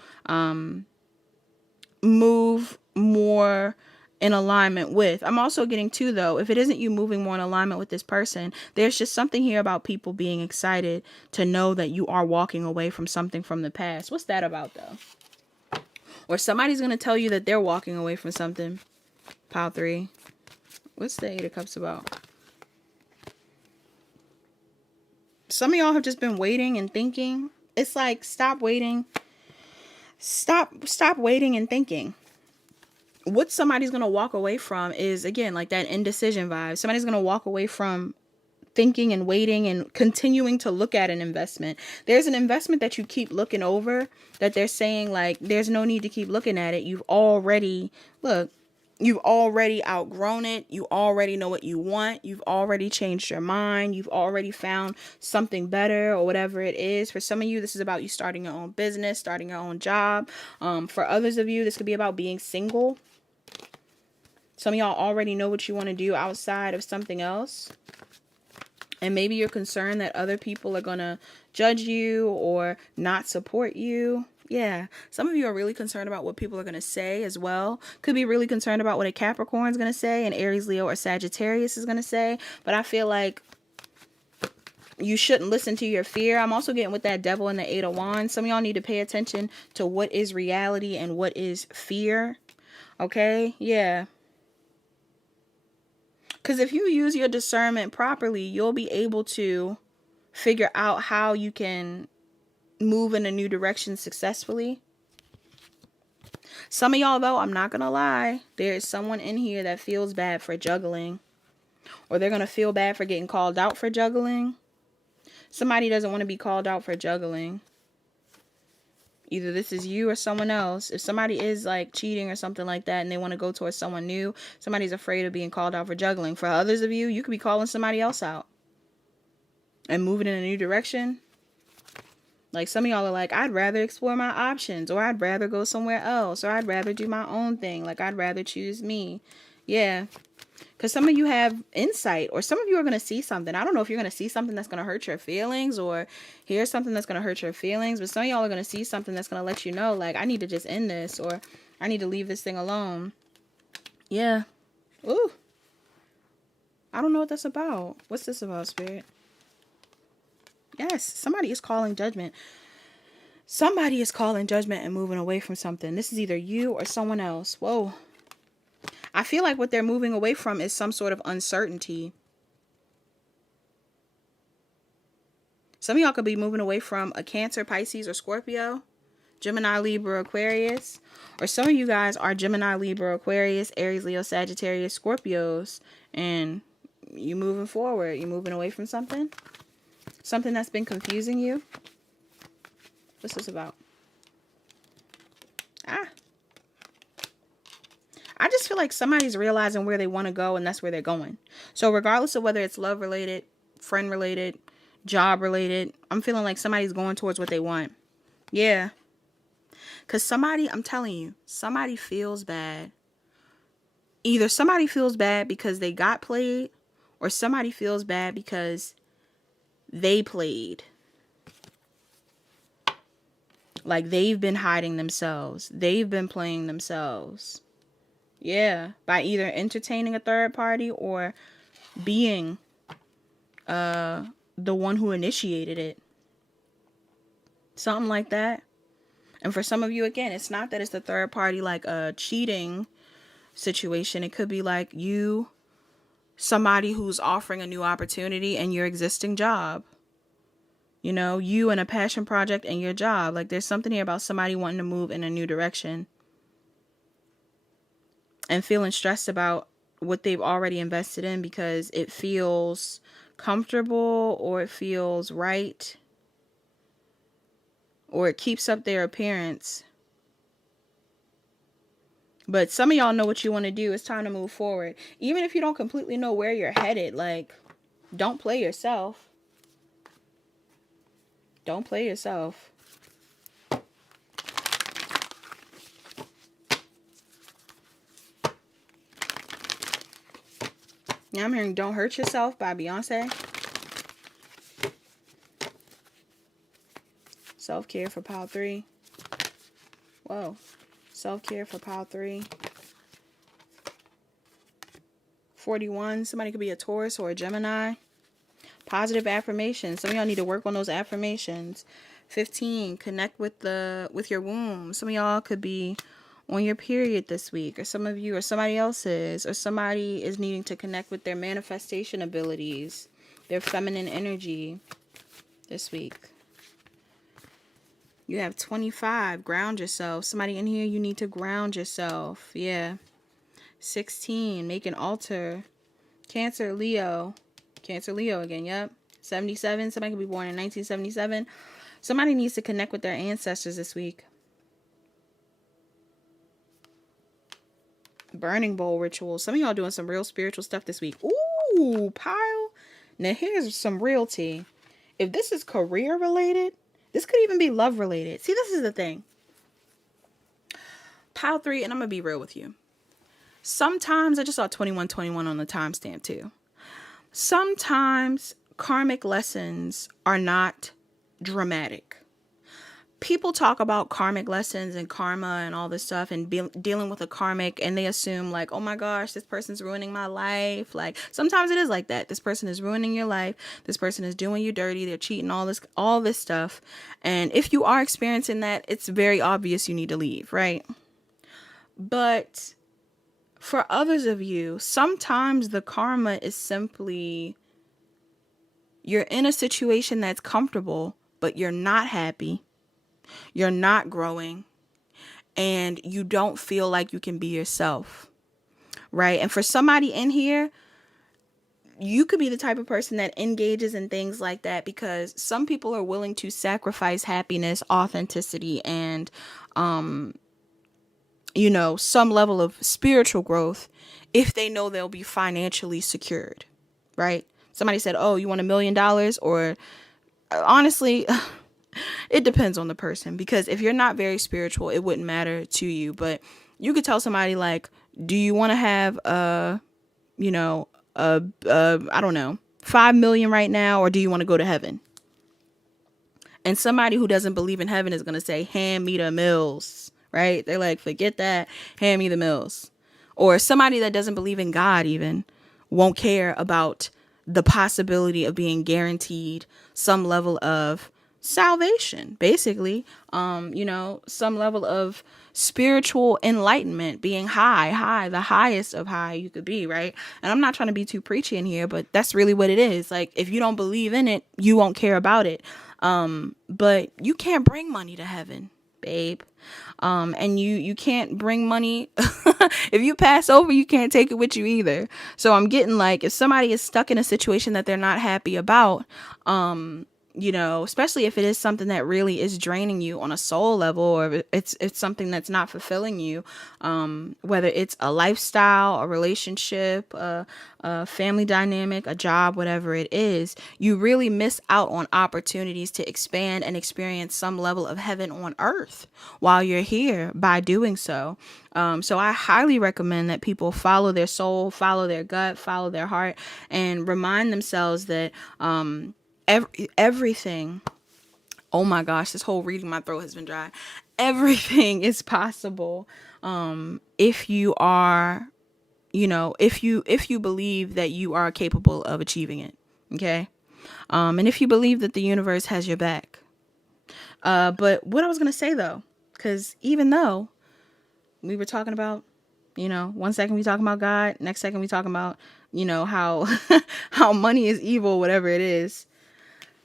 move more in alignment with. I'm also getting too, though, if it isn't you moving more in alignment with this person, there's just something here about people being excited to know that you are walking away from something from the past. What's that about, though? Or somebody's going to tell you that they're walking away from something. Pile 3. What's the 8 of Cups about? Some of y'all have just been waiting and thinking. It's like, stop waiting. Stop waiting and thinking. What somebody's going to walk away from is, again, like that indecision vibe. Somebody's going to walk away from thinking and waiting and continuing to look at an investment. There's an investment that you keep looking over that they're saying, like, there's no need to keep looking at it. You've already outgrown it. You already know what you want. You've already changed your mind. You've already found something better or whatever it is. For some of you, this is about you starting your own business, starting your own job. For others of you, this could be about being single. Some of y'all already know what you want to do outside of something else. And maybe you're concerned that other people are going to judge you or not support you. Yeah, some of you are really concerned about what people are going to say as well. Could be really concerned about what a Capricorn is going to say, and Aries, Leo, or Sagittarius is going to say. But I feel like you shouldn't listen to your fear. I'm also getting with that Devil and the 8 of Wands. Some of y'all need to pay attention to what is reality and what is fear. Okay? Yeah. Because if you use your discernment properly, you'll be able to figure out how you can move in a new direction successfully. Some of y'all, though, I'm not going to lie, there is someone in here that feels bad for juggling. Or they're going to feel bad for getting called out for juggling. Somebody doesn't want to be called out for juggling. Either this is you or someone else. If somebody is like cheating or something like that and they want to go towards someone new, somebody's afraid of being called out for juggling. For others of you, you could be calling somebody else out and moving in a new direction. Like some of y'all are like, I'd rather explore my options, or I'd rather go somewhere else, or I'd rather do my own thing. Like I'd rather choose me. Yeah. Because some of you have insight, or some of you are going to see something. I don't know if you're going to see something that's going to hurt your feelings or hear something that's going to hurt your feelings. But some of y'all are going to see something that's going to let you know, like, I need to just end this, or I need to leave this thing alone. Yeah. Ooh. I don't know what that's about. What's this about, Spirit? Yes, somebody is calling judgment. Somebody is calling judgment and moving away from something. This is either you or someone else. Whoa. I feel like what they're moving away from is some sort of uncertainty. Some of y'all could be moving away from a Cancer, Pisces, or Scorpio, Gemini, Libra, Aquarius. Or some of you guys are Gemini, Libra, Aquarius, Aries, Leo, Sagittarius, Scorpios. And you're moving forward. You're moving away from something. Something that's been confusing you. What's this about? I just feel like somebody's realizing where they want to go, and that's where they're going. So regardless of whether it's love related, friend related, job related, I'm feeling like somebody's going towards what they want. Yeah. Because somebody, I'm telling you, somebody feels bad. Either somebody feels bad because they got played, or somebody feels bad because they played. Like they've been hiding themselves. They've been playing themselves. Yeah, by either entertaining a third party or being the one who initiated it. Something like that. And for some of you, again, it's not that it's the third party like a cheating situation. It could be like you, somebody who's offering a new opportunity in your existing job. You know, you and a passion project and your job. Like there's something here about somebody wanting to move in a new direction. and feeling stressed about what they've already invested in because it feels comfortable or it feels right or it keeps up their appearance. But some of y'all know what you want to do. It's time to move forward. Even if you don't completely know where you're headed, like, don't play yourself. Don't play yourself. Now I'm hearing Don't Hurt Yourself by Beyonce. Self-care for pile 3. Whoa. Self-care for pile 3. 41. Somebody could be a Taurus or a Gemini. Positive affirmations. Some of y'all need to work on those affirmations. 15. Connect with your womb. Some of y'all could be on your period this week, or some of you or somebody else is, or somebody is needing to connect with their manifestation abilities, their feminine energy this week. You have 25. Ground yourself. Somebody in here, you need to ground yourself. Yeah. 16. Make an altar. Cancer, Leo. Cancer, Leo again. Yep. 77. Somebody could be born in 1977. Somebody needs to connect with their ancestors this week. Burning bowl rituals. Some of y'all doing some real spiritual stuff this week. Ooh, pile. Now here's some real tea. If this is career related, this could even be love related. See, this is the thing. Pile 3, and I'm going to be real with you. Sometimes, I just saw 2121 on the timestamp too. Sometimes karmic lessons are not dramatic. People talk about karmic lessons and karma and all this stuff and dealing with a karmic, and they assume like, oh my gosh, this person's ruining my life. Like, sometimes it is like that. This person is ruining your life. This person is doing you dirty. They're cheating, all this stuff. And if you are experiencing that, it's very obvious you need to leave, right? But for others of you, sometimes the karma is simply you're in a situation that's comfortable, but you're not happy. You're not growing, and you don't feel like you can be yourself, right? And for somebody in here, you could be the type of person that engages in things like that because some people are willing to sacrifice happiness, authenticity, and, some level of spiritual growth if they know they'll be financially secured, right? Somebody said, oh, you want $1 million? Or honestly, it depends on the person, because if you're not very spiritual, it wouldn't matter to you. But you could tell somebody like, do you want to have I don't know, 5 million right now, or do you want to go to heaven? And somebody who doesn't believe in heaven is going to say, hand me the mills, right? They're like, forget that, hand me the mills. Or somebody that doesn't believe in God even won't care about the possibility of being guaranteed some level of salvation, basically, some level of spiritual enlightenment, being high, the highest of high you could be, right? And I'm not trying to be too preachy in here, but that's really what it is. Like, if you don't believe in it, you won't care about it. But you can't bring money to heaven, babe. And you can't bring money. If you pass over, you can't take it with you either. So I'm getting like, if somebody is stuck in a situation that they're not happy about, especially if it is something that really is draining you on a soul level, or it's something that's not fulfilling you, whether it's a lifestyle, a relationship, a family dynamic, a job, whatever it is, you really miss out on opportunities to expand and experience some level of heaven on earth while you're here by doing so. So I highly recommend that people follow their soul, follow their gut, follow their heart, and remind themselves that, everything, oh my gosh, this whole reading, my throat has been dry. Everything is possible. If you are, if you believe that you are capable of achieving it. Okay. And if you believe that the universe has your back. But what I was going to say though, because even though we were talking about, one second we talking about God, next second we talking about, how, how money is evil, whatever it is.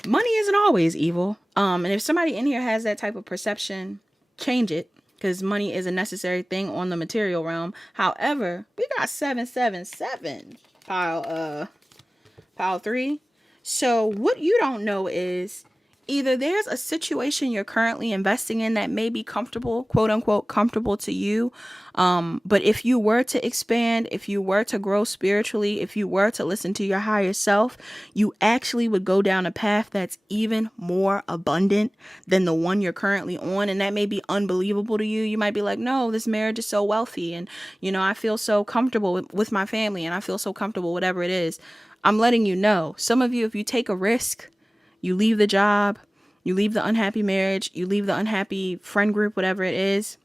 Money isn't always evil. And if somebody in here has that type of perception, change it. because money is a necessary thing on the material realm. However, we got 777 pile 3. So what you don't know is either there's a situation you're currently investing in that may be comfortable, quote unquote, comfortable to you. But if you were to expand, if you were to grow spiritually, if you were to listen to your higher self, you actually would go down a path that's even more abundant than the one you're currently on. And that may be unbelievable to you. You might be like, no, this marriage is so wealthy. And, you know, I feel so comfortable with my family, and I feel so comfortable, whatever it is. I'm letting you know, some of you, if you take a risk, you leave the job, you leave the unhappy marriage, you leave the unhappy friend group, whatever it is,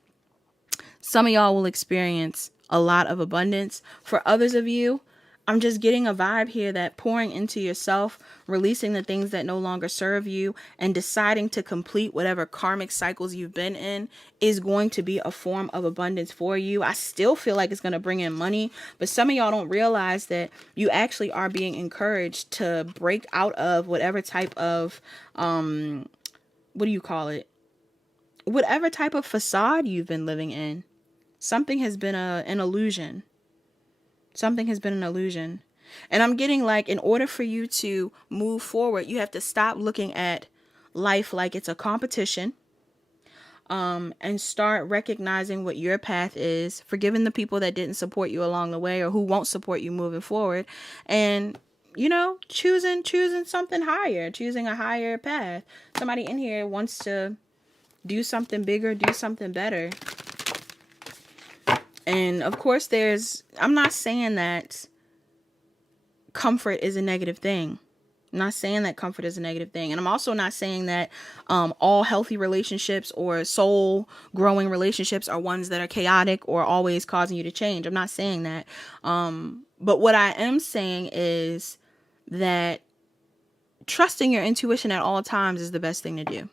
some of y'all will experience a lot of abundance. For others of you, I'm just getting a vibe here that pouring into yourself, releasing the things that no longer serve you, and deciding to complete whatever karmic cycles you've been in is going to be a form of abundance for you. I still feel like it's going to bring in money, but some of y'all don't realize that you actually are being encouraged to break out of whatever type of, what do you call it? Whatever type of facade you've been living in. Something has been an illusion. Something has been an illusion. And I'm getting like, in order for you to move forward, you have to stop looking at life like it's a competition, and start recognizing what your path is, forgiving the people that didn't support you along the way or who won't support you moving forward. And, you know, choosing something higher, choosing a higher path. Somebody in here wants to do something bigger, do something better. And of course I'm not saying that comfort is a negative thing. I'm not saying that comfort is a negative thing. And I'm also not saying that all healthy relationships or soul growing relationships are ones that are chaotic or always causing you to change. I'm not saying that. But what I am saying is that trusting your intuition at all times is the best thing to do.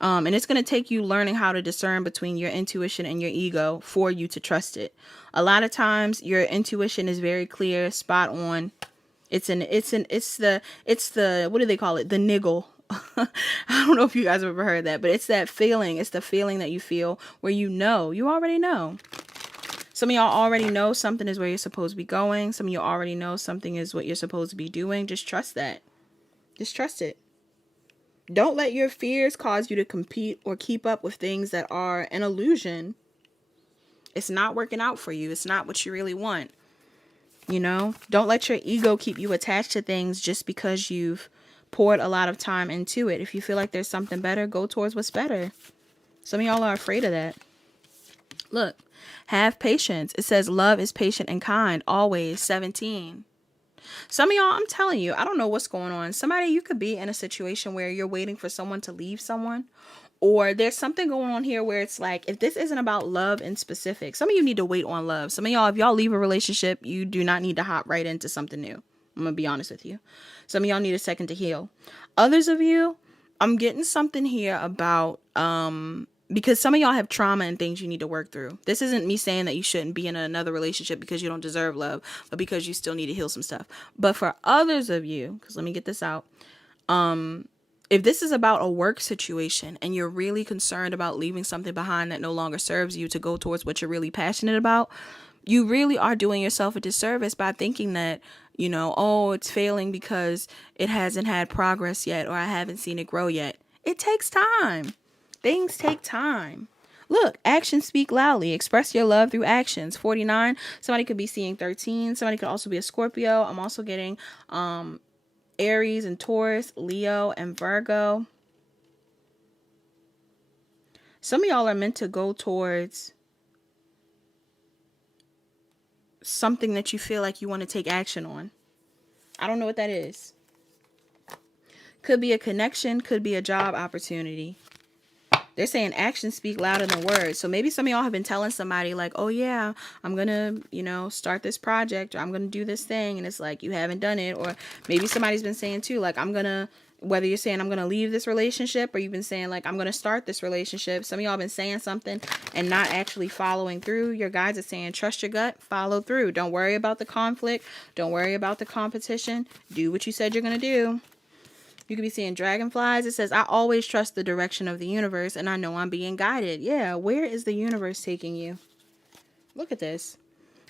And it's going to take you learning how to discern between your intuition and your ego for you to trust it. A lot of times your intuition is very clear, spot on. It's the, what do they call it? The niggle. I don't know if you guys have ever heard that, but it's that feeling. It's the feeling that you feel where you already know. Some of y'all already know something is where you're supposed to be going. Some of you already know something is what you're supposed to be doing. Just trust that. Just trust it. Don't let your fears cause you to compete or keep up with things that are an illusion. It's not working out for you. It's not what you really want. You know, don't let your ego keep you attached to things just because you've poured a lot of time into it. If you feel like there's something better, go towards what's better. Some of y'all are afraid of that. Look, have patience. It says love is patient and kind, always. 17. Some of y'all, I'm telling you, I don't know what's going on. Somebody, you could be in a situation where you're waiting for someone to leave someone, or there's something going on here where it's like, if this isn't about love in specific, some of you need to wait on love. Some of y'all, if y'all leave a relationship, you do not need to hop right into something new. I'm going to be honest with you. Some of y'all need a second to heal. Others of you, I'm getting something here about, because some of y'all have trauma and things you need to work through. This isn't me saying that you shouldn't be in another relationship because you don't deserve love, but because you still need to heal some stuff. But for others of you, because let me get this out. If this is about a work situation and you're really concerned about leaving something behind that no longer serves you to go towards what you're really passionate about, you really are doing yourself a disservice by thinking that, you know, oh, it's failing because it hasn't had progress yet, or I haven't seen it grow yet. It takes time. Things take time. Look, actions speak loudly. Express your love through actions. 49. Somebody could be seeing 13. Somebody could also be a Scorpio. I'm also getting Aries and Taurus, Leo and Virgo. Some of y'all are meant to go towards something that you feel like you want to take action on. I don't know what that is. Could be a connection, could be a job opportunity. They're saying actions speak louder than words. So maybe some of y'all have been telling somebody like, oh yeah, I'm going to, you know, start this project, or I'm going to do this thing. And it's like, you haven't done it. Or maybe somebody's been saying too, like, I'm going to, whether you're saying I'm going to leave this relationship, or you've been saying like, I'm going to start this relationship. Some of y'all have been saying something and not actually following through. Your guides are saying, trust your gut, follow through. Don't worry about the conflict. Don't worry about the competition. Do what you said you're going to do. You could be seeing dragonflies. It says, I always trust the direction of the universe and I know I'm being guided. Yeah, where is the universe taking you? Look at this.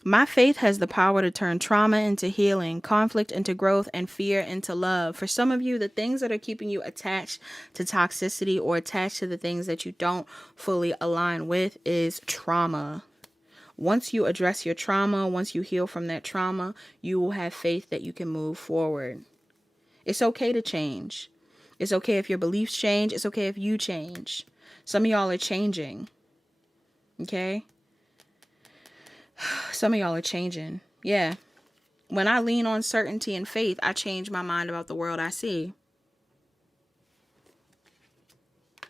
My faith has the power to turn trauma into healing, conflict into growth, and fear into love. For some of you, the things that are keeping you attached to toxicity or attached to the things that you don't fully align with is trauma. Once you address your trauma, once you heal from that trauma, you will have faith that you can move forward. It's okay to change. It's okay if your beliefs change. It's okay if you change. Some of y'all are changing. Okay? Some of y'all are changing. Yeah. When I lean on certainty and faith, I change my mind about the world I see.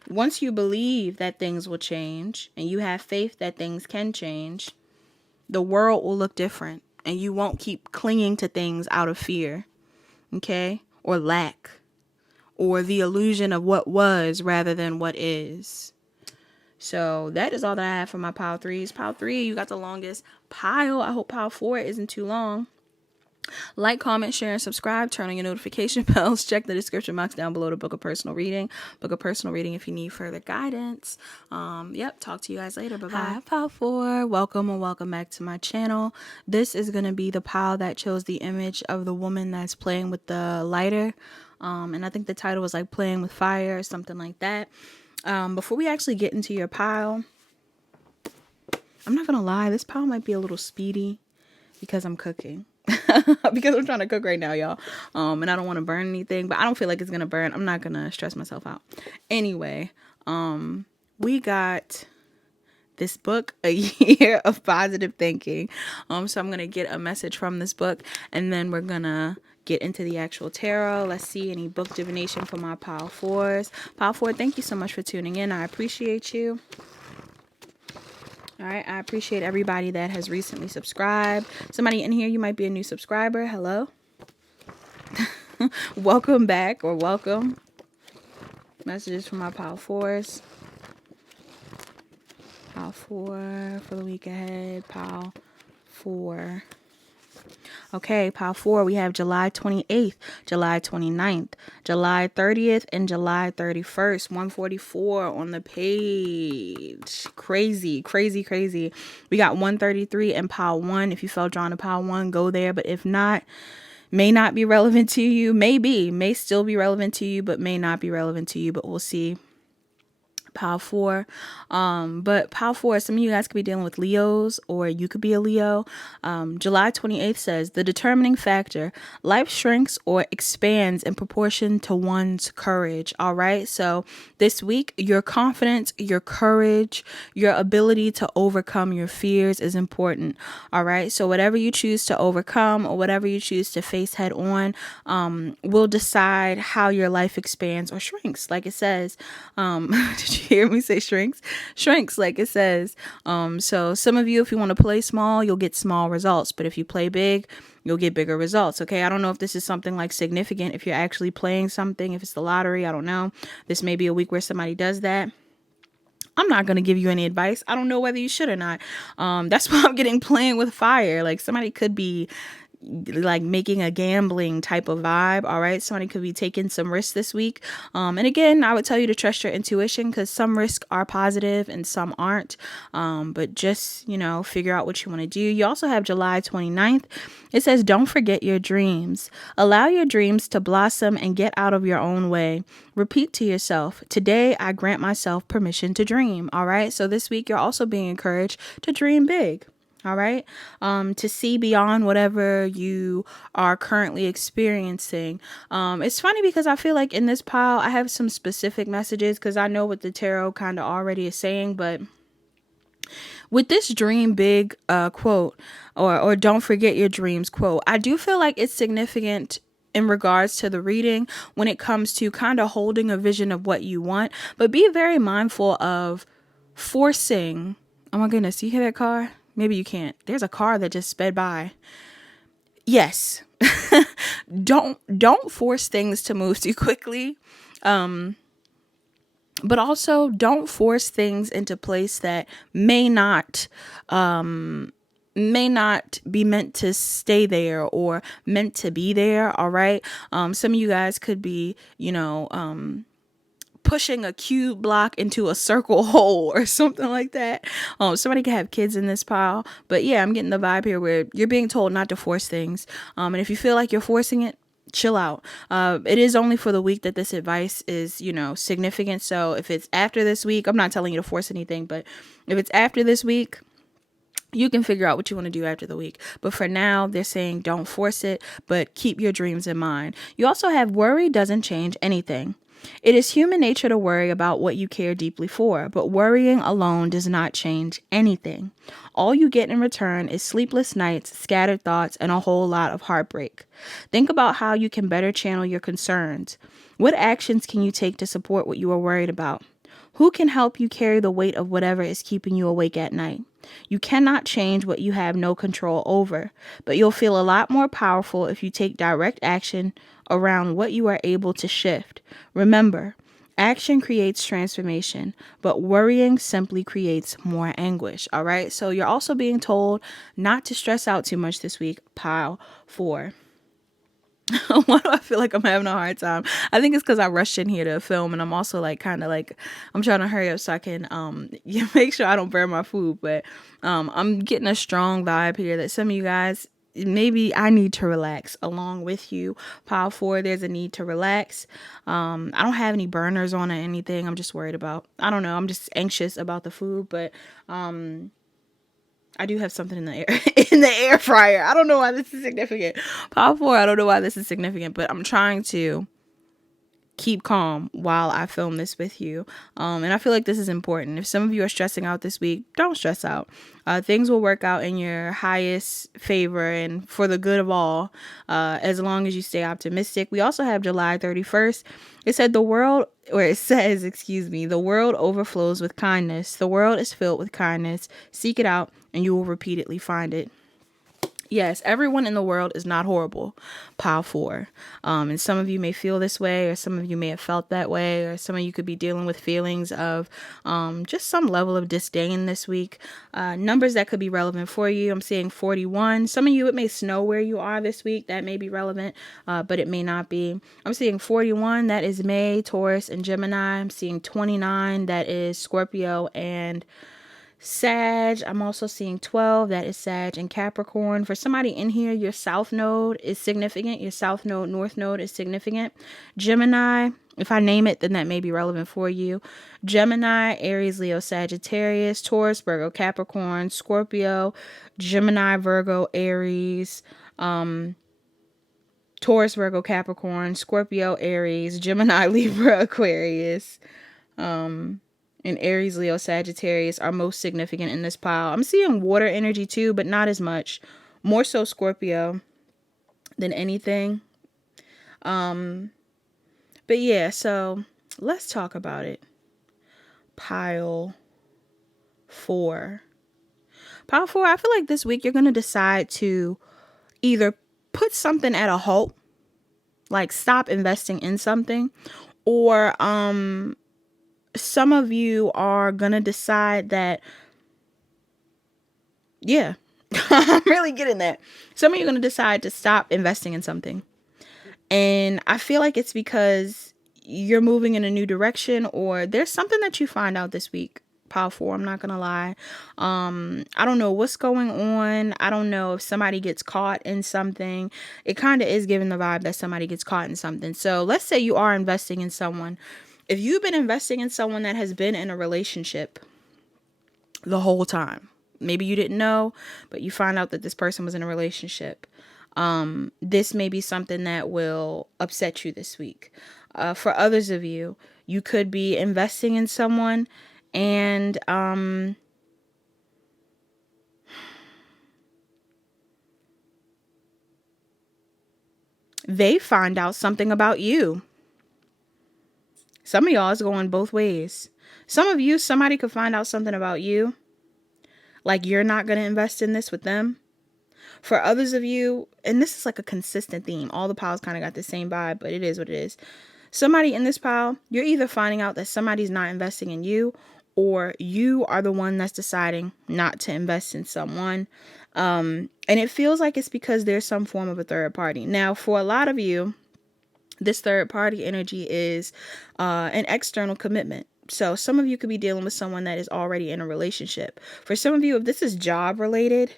Once you believe that things will change and you have faith that things can change, the world will look different and you won't keep clinging to things out of fear, okay? Or lack, or the illusion of what was rather than what is. So that is all that I have for my pile 3s. Pile 3, you got the longest pile. I hope pile 4 isn't too long. Like, comment, share, and subscribe. Turn on your notification bells. Check the description box down below to book a personal reading. Book a personal reading if you need further guidance. Yep, talk to you guys later. Bye-bye. Hi, pile 4. Welcome and welcome back to my channel. This is going to be the pile that chose the image of the woman that's playing with the lighter. And I think the title was like playing with fire or something like that. Before we actually get into your pile, I'm not going to lie. This pile might be a little speedy because I'm cooking. Because I'm trying to cook right now, y'all. And I don't want to burn anything, but I don't feel like it's going to burn. I'm not going to stress myself out. Anyway, we got this book, A Year of Positive Thinking. So I'm going to get a message from this book and then we're going to get into the actual tarot. Let's see any book divination for my pile 4s. Pile 4, thank you so much for tuning in. I appreciate you. All right, I appreciate everybody that has recently subscribed. Somebody in here, you might be a new subscriber. Hello. Welcome back or welcome. Messages from my pile 4s. Pile 4 for the week ahead. Pile 4. Okay, pile 4, we have July 28th, July 29th, July 30th, and July 31st. 144 on the page. Crazy, crazy, crazy. We got 133 in pile 1. If you felt drawn to pile 1, go there. But if not, may not be relevant to you. May still be relevant to you, but may not be relevant to you. But we'll see. Pile 4. But pile 4, some of you guys could be dealing with Leos, or you could be a Leo. July 28th says, the determining factor, life shrinks or expands in proportion to one's courage. All right. So this week, your confidence, your courage, your ability to overcome your fears is important. All right. So whatever you choose to overcome or whatever you choose to face head on, will decide how your life expands or shrinks. Like it says, did you hear me say shrinks? Shrinks, like it says. So some of you, if you want to play small, you'll get small results. But if you play big, you'll get bigger results. Okay. I don't know if this is something like significant. If you're actually playing something, if it's the lottery, I don't know. This may be a week where somebody does that. I'm not going to give you any advice. I don't know whether you should or not. That's why I'm getting playing with fire. Like somebody could be like making a gambling type of vibe. All right. Somebody could be taking some risks this week. And again, I would tell you to trust your intuition because some risks are positive and some aren't. But just, figure out what you want to do. You also have July 29th. It says, don't forget your dreams. Allow your dreams to blossom and get out of your own way. Repeat to yourself, today I grant myself permission to dream. All right. So this week you're also being encouraged to dream big. All right. To see beyond whatever you are currently experiencing. It's funny because I feel like in this pile, I have some specific messages because I know what the tarot kind of already is saying. But with this dream big quote or don't forget your dreams quote, I do feel like it's significant in regards to the reading when it comes to kind of holding a vision of what you want. But be very mindful of forcing. Oh, my goodness. You hear that car? Maybe you can't. There's a car that just sped by. Yes. Don't force things to move too quickly. But also don't force things into place that may not may not be meant to stay there or meant to be there. All right. Some of you guys could be, pushing a cube block into a circle hole or something like that. Somebody could have kids in this pile. But yeah, I'm getting the vibe here where you're being told not to force things. And if you feel like you're forcing it, chill out. It is only for the week that this advice is, significant. So if it's after this week, I'm not telling you to force anything, but if it's after this week, you can figure out what you want to do after the week. But for now, they're saying don't force it, but keep your dreams in mind. You also have worry doesn't change anything. It is human nature to worry about what you care deeply for, but worrying alone does not change anything. All you get in return is sleepless nights, scattered thoughts, and a whole lot of heartbreak. Think about how you can better channel your concerns. What actions can you take to support what you are worried about? Who can help you carry the weight of whatever is keeping you awake at night? You cannot change what you have no control over, but you'll feel a lot more powerful if you take direct action around what you are able to shift. Remember, action creates transformation, but worrying simply creates more anguish. All right. So you're also being told not to stress out too much this week, pile 4. Why do I feel like I'm having a hard time? I think it's because I rushed in here to film, and I'm also like kind of like I'm trying to hurry up so I can make sure I don't burn my food. But I'm getting a strong vibe here that some of you guys, maybe I need to relax along with you. Pile 4, there's a need to relax. I don't have any burners on or anything. I'm just worried about, I don't know, I'm just anxious about the food, but I do have something in the air in the air fryer. I don't know why this is significant. Pile 4, I don't know why this is significant, but I'm trying to keep calm while I film this with you. And I feel like this is important. If some of you are stressing out this week, don't stress out. Things will work out in your highest favor and for the good of all, as long as you stay optimistic. We also have July 31st. It says, the world overflows with kindness. The world is filled with kindness. Seek it out and you will repeatedly find it. Yes, everyone in the world is not horrible. Pile 4. And some of you may feel this way, or some of you may have felt that way, or some of you could be dealing with feelings of just some level of disdain this week. Numbers that could be relevant for you. I'm seeing 41. Some of you, it may snow where you are this week. That may be relevant, but it may not be. I'm seeing 41. That is May, Taurus, and Gemini. I'm seeing 29. That is Scorpio and Sag. I'm also seeing 12. That is Sag and Capricorn. For somebody in here, your south node is significant. Your south node, north node is significant. Gemini, if I name it, then that may be relevant for you. Gemini, Aries, Leo, Sagittarius, Taurus, Virgo, Capricorn, Scorpio, Gemini, Virgo, Aries, Taurus, Virgo, Capricorn, Scorpio, Aries, Gemini, Libra, Aquarius, and Aries, Leo, Sagittarius are most significant in this pile. I'm seeing water energy too, but not as much. More so Scorpio than anything. But yeah, so let's talk about it. Pile 4. Pile 4, I feel like this week you're going to decide to either put something at a halt, like stop investing in something, or some of you are going to decide that, yeah, I'm really getting that. Some of you are going to decide to stop investing in something. And I feel like it's because you're moving in a new direction, or there's something that you find out this week. Pile 4, I'm not going to lie. I don't know what's going on. I don't know if somebody gets caught in something. It kind of is giving the vibe that somebody gets caught in something. So let's say you are investing in someone. If you've been investing in someone that has been in a relationship the whole time, maybe you didn't know, but you find out that this person was in a relationship. This may be something that will upset you this week. For others of you, you could be investing in someone and they find out something about you. Some of y'all is going both ways. Some of you, somebody could find out something about you, like you're not going to invest in this with them. For others of you, and this is like a consistent theme, all the piles kind of got the same vibe, but it is what it is. Somebody in this pile, you're either finding out that somebody's not investing in you, or you are the one that's deciding not to invest in someone. And it feels like it's because there's some form of a third party. Now, for a lot of you, this third party energy is an external commitment. So some of you could be dealing with someone that is already in a relationship. For some of you, if this is job related,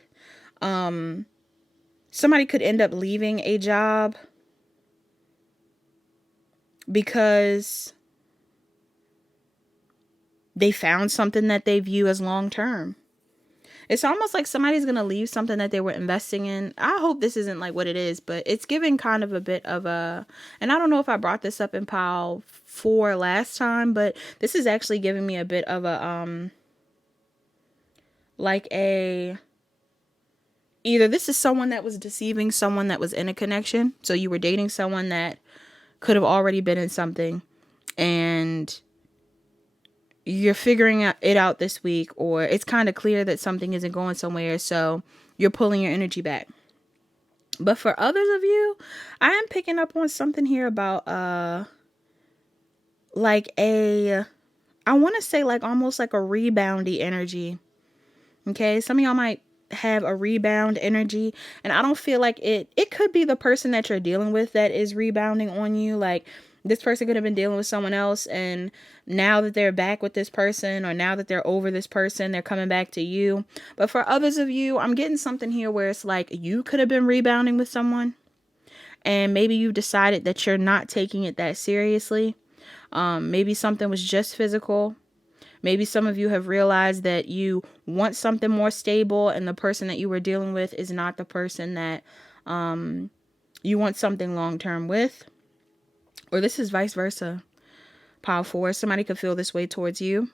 somebody could end up leaving a job because they found something that they view as long term. It's almost like somebody's going to leave something that they were investing in. I hope this isn't like what it is, but it's giving kind of a bit of a, and I don't know if I brought this up in pile 4 last time, but this is actually giving me a bit of a, like a, either this is someone that was deceiving someone that was in a connection. So you were dating someone that could have already been in something, and you're figuring it out this week, or it's kind of clear that something isn't going somewhere, so you're pulling your energy back. But for others of you, I am picking up on something here about like a, I want to say like almost like a reboundy energy. Okay, some of y'all might have a rebound energy, and I don't feel like it could be the person that you're dealing with that is rebounding on you. Like, this person could have been dealing with someone else, and now that they're back with this person, or now that they're over this person, they're coming back to you. But for others of you, I'm getting something here where it's like you could have been rebounding with someone, and maybe you've decided that you're not taking it that seriously. Maybe something was just physical. Maybe some of you have realized that you want something more stable, and the person that you were dealing with is not the person that you want something long-term with. Or this is vice versa. Pile 4, somebody could feel this way towards you.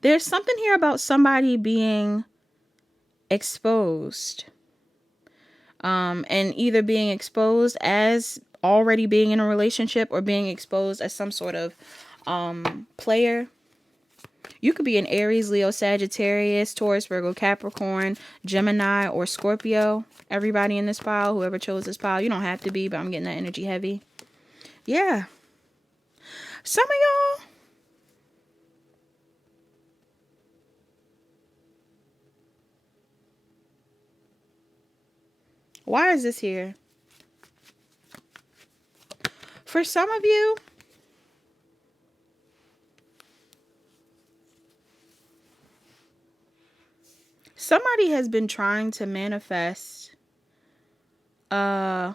There's something here about somebody being exposed. And either being exposed as already being in a relationship, or being exposed as some sort of player. You could be an Aries, Leo, Sagittarius, Taurus, Virgo, Capricorn, Gemini, or Scorpio. Everybody in this pile, whoever chose this pile, you don't have to be, but I'm getting that energy heavy. Yeah. Some of y'all, why is this here? For some of you, somebody has been trying to manifest an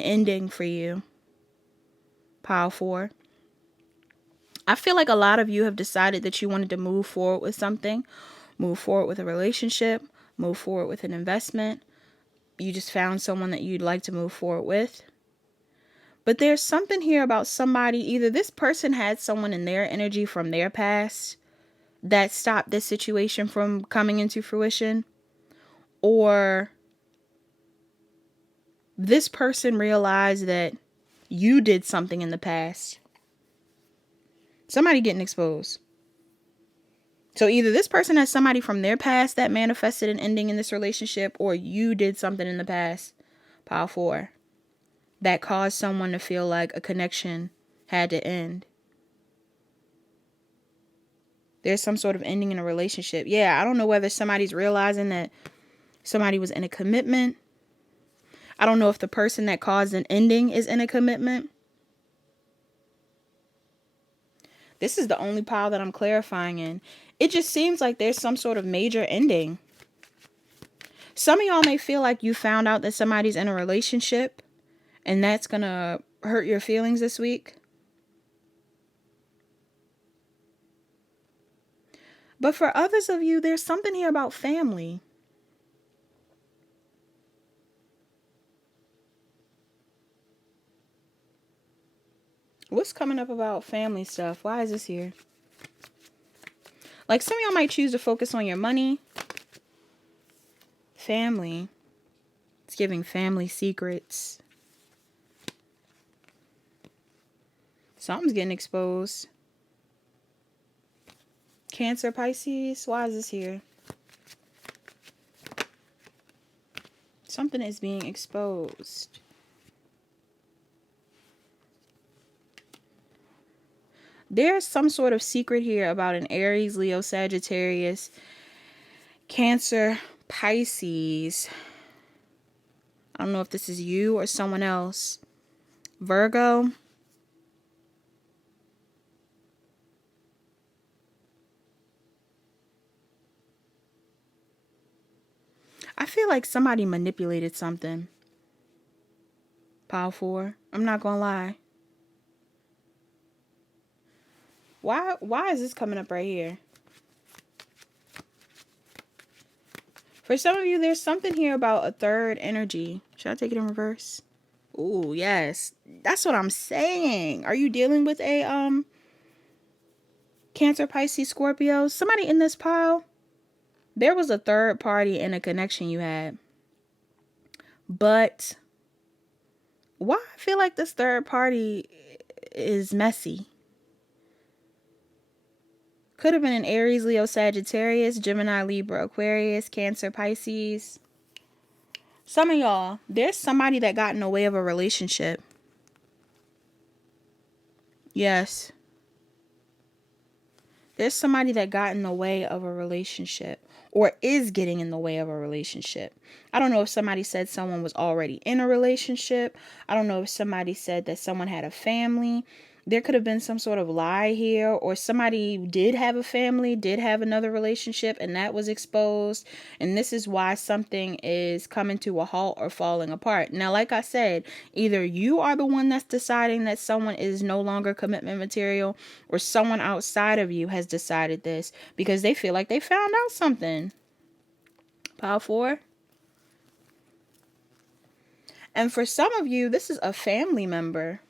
ending for you. Pile 4. I feel like a lot of you have decided that you wanted to move forward with something, move forward with a relationship, move forward with an investment. You just found someone that you'd like to move forward with. But there's something here about somebody, either this person had someone in their energy from their past that stopped this situation from coming into fruition, or this person realized that you did something in the past. Somebody getting exposed. So either this person has somebody from their past that manifested an ending in this relationship, or you did something in the past, pile 4, that caused someone to feel like a connection had to end. There's some sort of ending in a relationship. Yeah, I don't know whether somebody's realizing that somebody was in a commitment. I don't know if the person that caused an ending is in a commitment. This is the only pile that I'm clarifying in. It just seems like there's some sort of major ending. Some of y'all may feel like you found out that somebody's in a relationship, and that's going to hurt your feelings this week. But for others of you, there's something here about family. What's coming up about family stuff? Why is this here? Like, some of y'all might choose to focus on your money. Family. It's giving family secrets. Something's getting exposed. Cancer, Pisces. Why is this here? Something is being exposed. There's some sort of secret here about an Aries, Leo, Sagittarius, Cancer, Pisces. I don't know if this is you or someone else. Virgo. I feel like somebody manipulated something. Pile 4. I'm not gonna lie. Why is this coming up right here? For some of you, there's something here about a third energy. Should I take it in reverse? Ooh, yes. That's what I'm saying. Are you dealing with a Cancer, Pisces, Scorpio? Somebody in this pile, there was a third party in a connection you had. But why I feel like this third party is messy. Could have been an Aries, Leo, Sagittarius, Gemini, Libra, Aquarius, Cancer, Pisces. Some of y'all, there's somebody that got in the way of a relationship. Yes. There's somebody that got in the way of a relationship or is getting in the way of a relationship. I don't know if somebody said someone was already in a relationship. I don't know if somebody said that someone had a family. There could have been some sort of lie here, or somebody did have a family, did have another relationship, and that was exposed. And this is why something is coming to a halt or falling apart. Now, like I said, either you are the one that's deciding that someone is no longer commitment material, or someone outside of you has decided this because they feel like they found out something. Pile 4. And for some of you, this is a family member.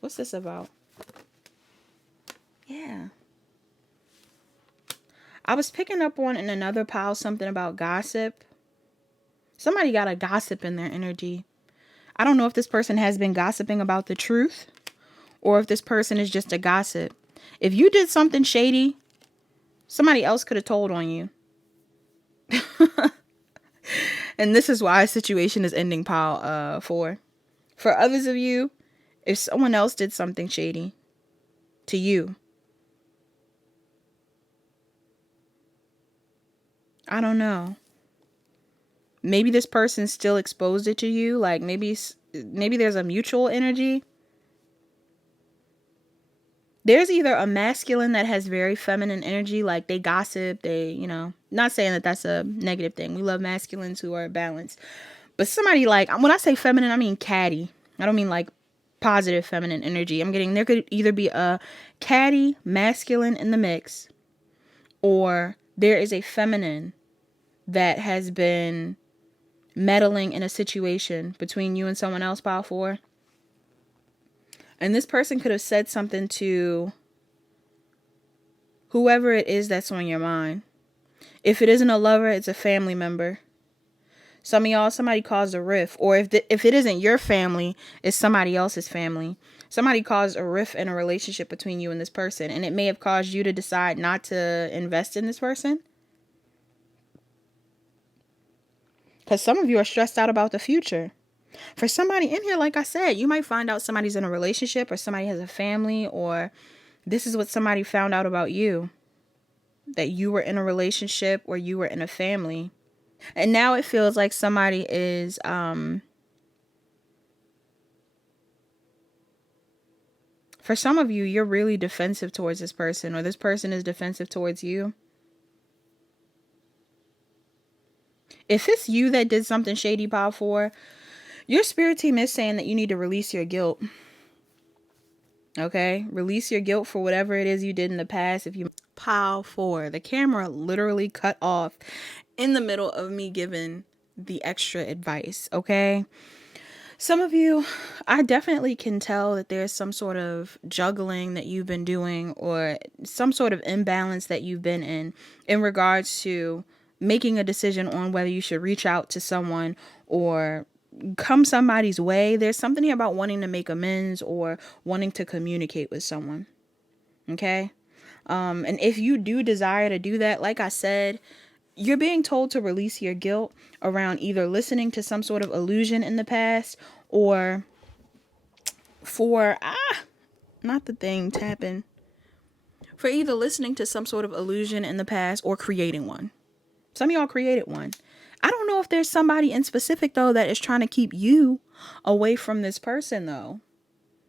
What's this about? Yeah. I was picking up on in another pile something about gossip. Somebody got a gossip in their energy. I don't know if this person has been gossiping about the truth or if this person is just a gossip. If you did something shady, somebody else could have told on you. And this is why a situation is ending pile 4. For others of you, if someone else did something shady to you, I don't know. Maybe this person still exposed it to you. Like maybe there's a mutual energy. There's either a masculine that has very feminine energy, like they gossip, not saying that that's a negative thing. We love masculines who are balanced. But somebody like, when I say feminine, I mean catty. I don't mean like positive feminine energy. There could either be a catty masculine in the mix, or there is a feminine that has been meddling in a situation between you and someone else, pile 4. And this person could have said something to whoever it is that's on your mind. If it isn't a lover, it's a family member. Some of y'all, somebody caused a rift. Or if it isn't your family, it's somebody else's family. Somebody caused a rift in a relationship between you and this person. And it may have caused you to decide not to invest in this person. Because some of you are stressed out about the future. For somebody in here, like I said, you might find out somebody's in a relationship or somebody has a family, or this is what somebody found out about you. That you were in a relationship or you were in a family. And now it feels like somebody is for some of you, you're really defensive towards this person, or this person is defensive towards you. If it's you that did something shady, pile 4, your spirit team is saying that you need to release your guilt. Okay? Release your guilt for whatever it is you did in the past. If you pile 4, the camera literally cut off in the middle of me giving the extra advice. Okay? Some of you, I definitely can tell that there's some sort of juggling that you've been doing, or some sort of imbalance that you've been in regards to making a decision on whether you should reach out to someone or come somebody's way. There's something here about wanting to make amends or wanting to communicate with someone. Okay? And if you do desire to do that, like I said, you're being told to release your guilt around either listening to some sort of illusion in the past, or for, not the thing tapping, for either listening to some sort of illusion in the past or creating one. Some of y'all created one. I don't know if there's somebody in specific, though, that is trying to keep you away from this person, though.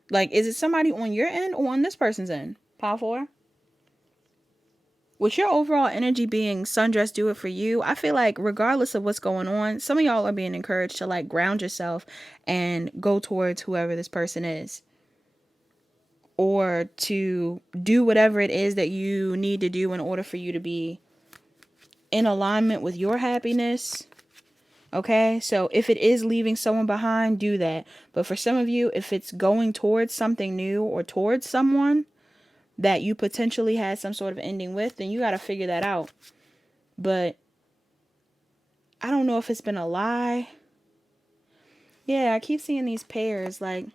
Like, is it somebody on your end or on this person's end? Pile 4. With your overall energy being sundress, do it for you, I feel like regardless of what's going on, some of y'all are being encouraged to like ground yourself and go towards whoever this person is. Or to do whatever it is that you need to do in order for you to be in alignment with your happiness. Okay, so if it is leaving someone behind, do that. But for some of you, if it's going towards something new or towards someone that you potentially had some sort of ending with, then you got to figure that out. But I don't know if it's been a lie. Yeah, I keep seeing these pairs. Like,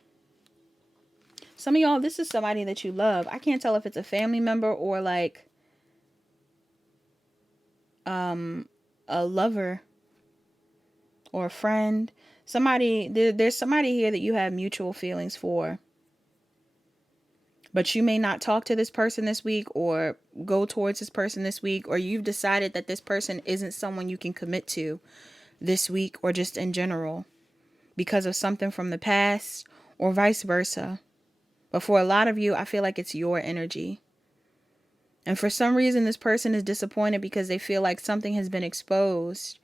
some of y'all, this is somebody that you love. I can't tell if it's a family member or like a lover or a friend. Somebody, there's somebody here that you have mutual feelings for. But you may not talk to this person this week or go towards this person this week, or you've decided that this person isn't someone you can commit to this week or just in general because of something from the past or vice versa. But for a lot of you, I feel like it's your energy. And for some reason, this person is disappointed because they feel like something has been exposed.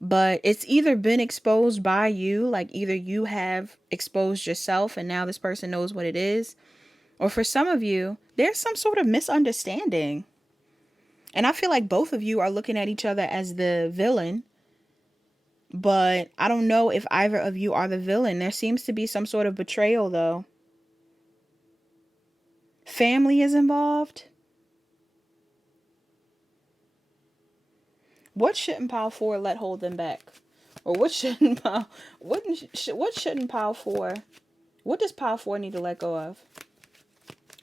But it's either been exposed by you, like either you have exposed yourself and now this person knows what it is. Or for some of you, there's some sort of misunderstanding. And I feel like both of you are looking at each other as the villain. But I don't know if either of you are the villain. There seems to be some sort of betrayal, though. Family is involved. What shouldn't pile 4 let hold them back? Or what shouldn't pile... What shouldn't pile 4... What does pile 4 need to let go of?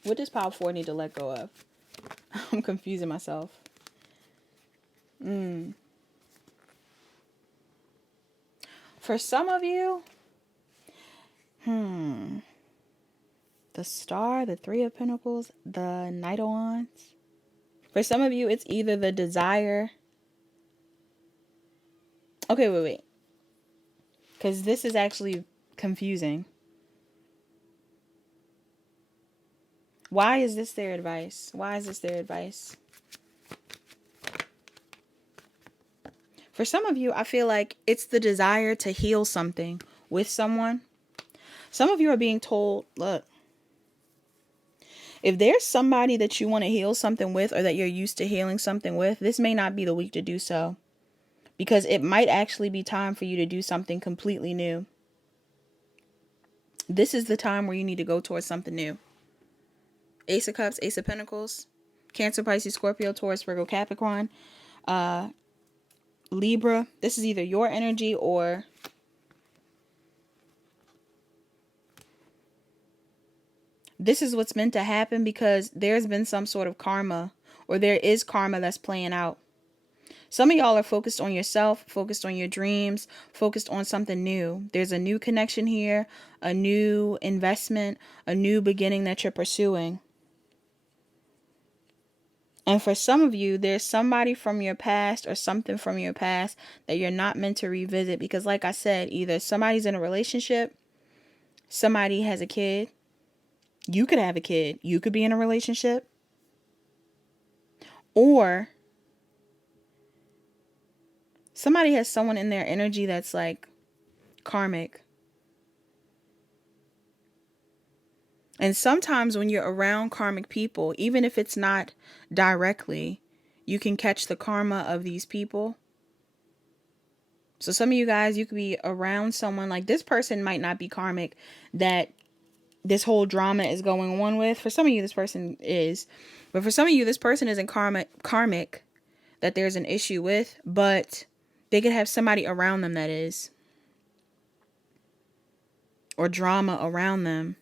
What does pile 4 need to let go of? I'm confusing myself. For some of you, the Star, the 3 of Pentacles, the Knight of Wands. For some of you, it's either the desire. Okay, wait. Because this is actually confusing. Why is this their advice? Why is this their advice? For some of you, I feel like it's the desire to heal something with someone. Some of you are being told, look, if there's somebody that you want to heal something with or that you're used to healing something with, this may not be the week to do so. Because it might actually be time for you to do something completely new. This is the time where you need to go towards something new. Ace of Cups, Ace of Pentacles, Cancer, Pisces, Scorpio, Taurus, Virgo, Capricorn, Libra. This is either your energy or this is what's meant to happen because there's been some sort of karma or there is karma that's playing out. Some of y'all are focused on yourself, focused on your dreams, focused on something new. There's a new connection here, a new investment, a new beginning that you're pursuing. And for some of you, there's somebody from your past or something from your past that you're not meant to revisit because, like I said, either somebody's in a relationship, somebody has a kid, you could have a kid, you could be in a relationship, or somebody has someone in their energy that's like karmic. And sometimes when you're around karmic people, even if it's not directly, you can catch the karma of these people. So some of you guys, you could be around someone like this person might not be karmic that this whole drama is going on with. For some of you, this person is. But for some of you, this person isn't karmic that there's an issue with, but they could have somebody around them that is. Or drama around them.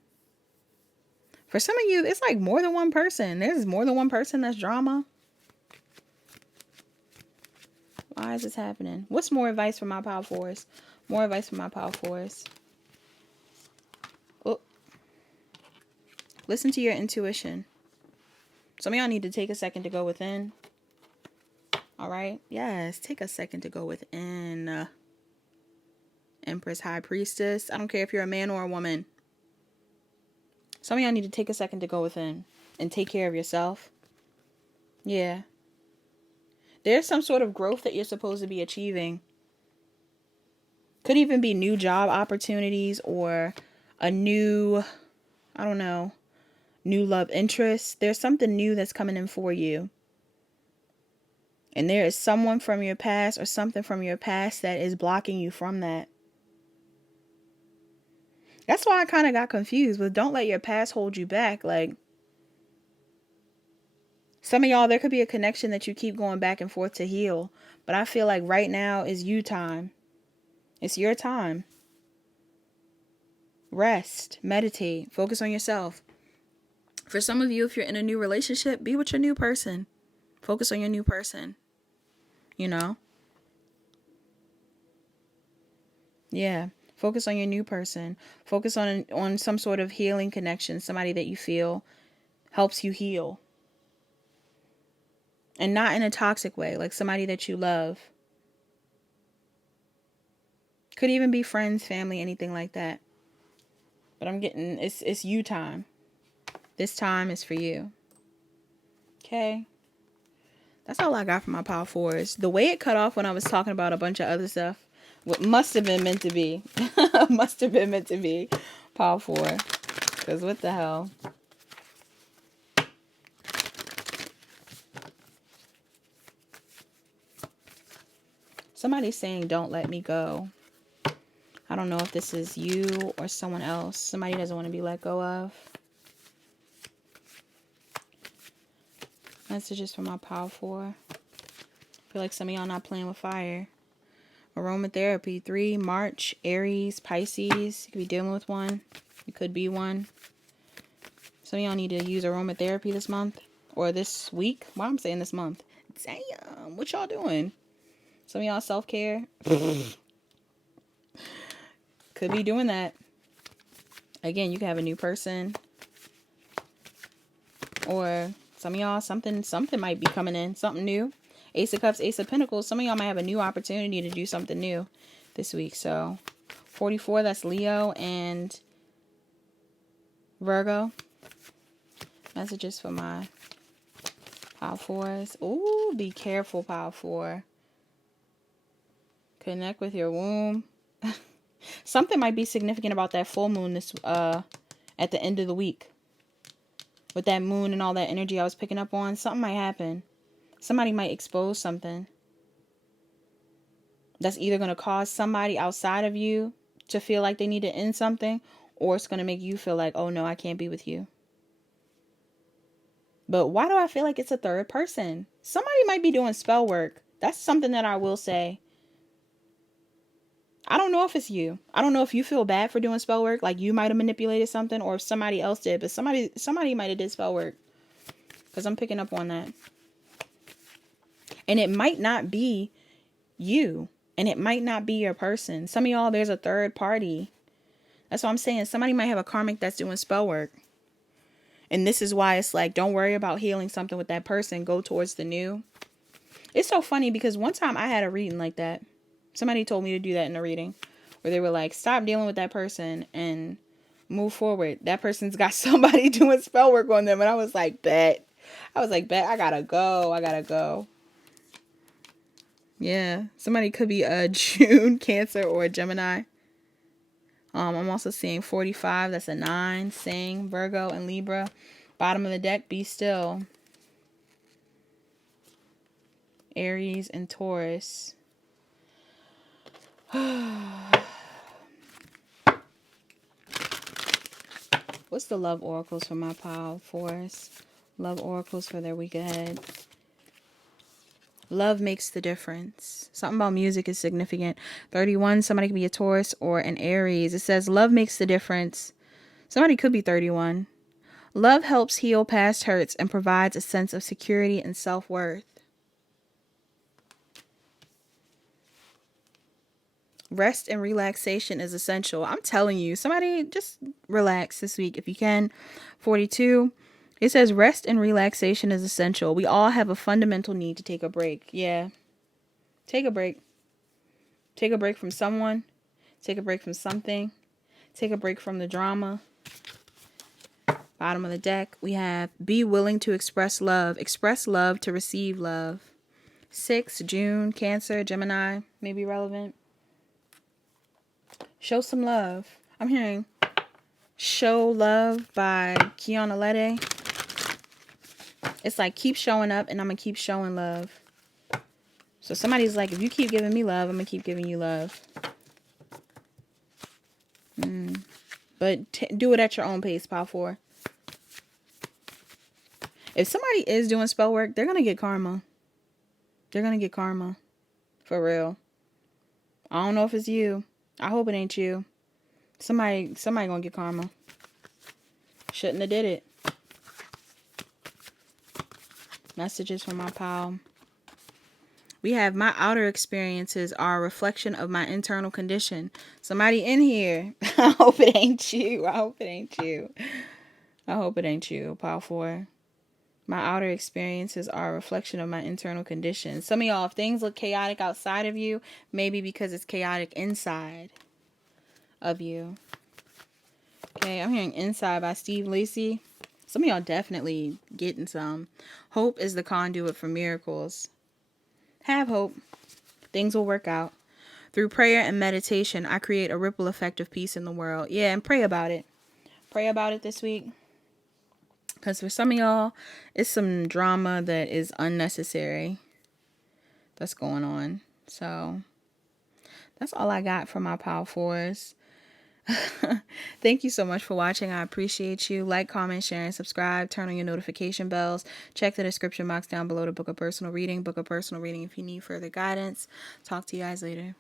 For some of you, it's like more than one person. There's more than one person that's drama. Why is this happening? What's more advice for my power fours? More advice for my power fours. Oh. Listen to your intuition. Some of y'all need to take a second to go within. All right? Yes, take a second to go within. Empress, High Priestess. I don't care if you're a man or a woman. Some of y'all need to take a second to go within and take care of yourself. Yeah. There's some sort of growth that you're supposed to be achieving. Could even be new job opportunities or a new, I don't know, new love interest. There's something new that's coming in for you. And there is someone from your past or something from your past that is blocking you from that. That's why I kind of got confused with don't let your past hold you back. Like, some of y'all, there could be a connection that you keep going back and forth to heal. But I feel like right now is you time. It's your time. Rest, meditate, focus on yourself. For some of you, if you're in a new relationship, be with your new person. Focus on your new person. You know? Yeah. Focus on your new person. Focus on some sort of healing connection. Somebody that you feel helps you heal. And not in a toxic way. Like somebody that you love. Could even be friends, family, anything like that. But I'm getting, it's you time. This time is for you. Okay. That's all I got for my power fours. The way it cut off when I was talking about a bunch of other stuff. What must have been meant to be. Must have been meant to be. Power four. Because what the hell? Somebody's saying, don't let me go. I don't know if this is you or someone else. Somebody doesn't want to be let go of. Messages for my power four. I feel like some of y'all not playing with fire. Aromatherapy. 3, March, Aries, Pisces. You could be dealing with one. You could be one. Some of y'all need to use aromatherapy this month. Or this week. Why I'm saying this month. Damn. What y'all doing? Some of y'all self-care. Could be doing that. Again, you could have a new person. Or some of y'all, something might be coming in. Something new. Ace of Cups, Ace of Pentacles. Some of y'all might have a new opportunity to do something new this week. So, 44, that's Leo and Virgo. Messages for my power fours. Ooh, be careful, power four. Connect with your womb. Something might be significant about that full moon this at the end of the week. With that moon and all that energy I was picking up on, something might happen. Somebody might expose something. That's either going to cause somebody outside of you to feel like they need to end something, or it's going to make you feel like, oh no, I can't be with you. But why do I feel like it's a third person? Somebody might be doing spell work. That's something that I will say. I don't know if it's you. I don't know if you feel bad for doing spell work, like you might have manipulated something, or if somebody else did, but somebody might have did spell work. Because I'm picking up on that. And it might not be you. And it might not be your person. Some of y'all, there's a third party. That's what I'm saying. Somebody might have a karmic that's doing spell work. And this is why it's like, don't worry about healing something with that person. Go towards the new. It's so funny because one time I had a reading like that. Somebody told me to do that in a reading. Where they were like, stop dealing with that person and move forward. That person's got somebody doing spell work on them. And I was like, bet. I gotta go. Yeah. Somebody could be a June, Cancer, or a Gemini. I'm also seeing 45. That's a 9. Sing, Virgo, and Libra. Bottom of the deck, be still. Aries and Taurus. What's the love oracles for my power fours? Love oracles for their week ahead. Love makes the difference. Something about music is significant. 31, somebody could be a Taurus or an Aries. It says love makes the difference. Somebody could be 31. Love helps heal past hurts and provides a sense of security and self-worth. Rest and relaxation is essential. I'm telling you, somebody just relax this week if you can. 42. It says rest and relaxation is essential. We all have a fundamental need to take a break. Yeah. Take a break. Take a break from someone. Take a break from something. Take a break from the drama. Bottom of the deck, we have be willing to express love. Express love to receive love. 6, June, Cancer, Gemini, may be relevant. Show some love. I'm hearing Show Love by Kiana Lede. It's like keep showing up and I'm going to keep showing love. So somebody's like, if you keep giving me love, I'm going to keep giving you love. But do it at your own pace, Pile 4. If somebody is doing spell work, they're going to get karma. They're going to get karma. For real. I don't know if it's you. I hope it ain't you. Somebody going to get karma. Shouldn't have did it. Messages from my pal. We have my outer experiences are a reflection of my internal condition. Somebody in here. I hope it ain't you. I hope it ain't you. I hope it ain't you, Pile 4. My outer experiences are a reflection of my internal condition. Some of y'all, if things look chaotic outside of you, maybe because it's chaotic inside of you. Okay, I'm hearing Inside by Steve Lacy. Some of y'all definitely getting some. Hope is the conduit for miracles. Have hope. Things will work out. Through prayer and meditation, I create a ripple effect of peace in the world. Yeah, and pray about it. Pray about it this week. Because for some of y'all, it's some drama that is unnecessary that's going on. So, that's all I got from my Pile 4s. Thank you so much for watching. I appreciate you. Like, comment, share, and subscribe. Turn on your notification bells. Check the description box down below to book a personal reading. Book a personal reading if you need further guidance. Talk to you guys later.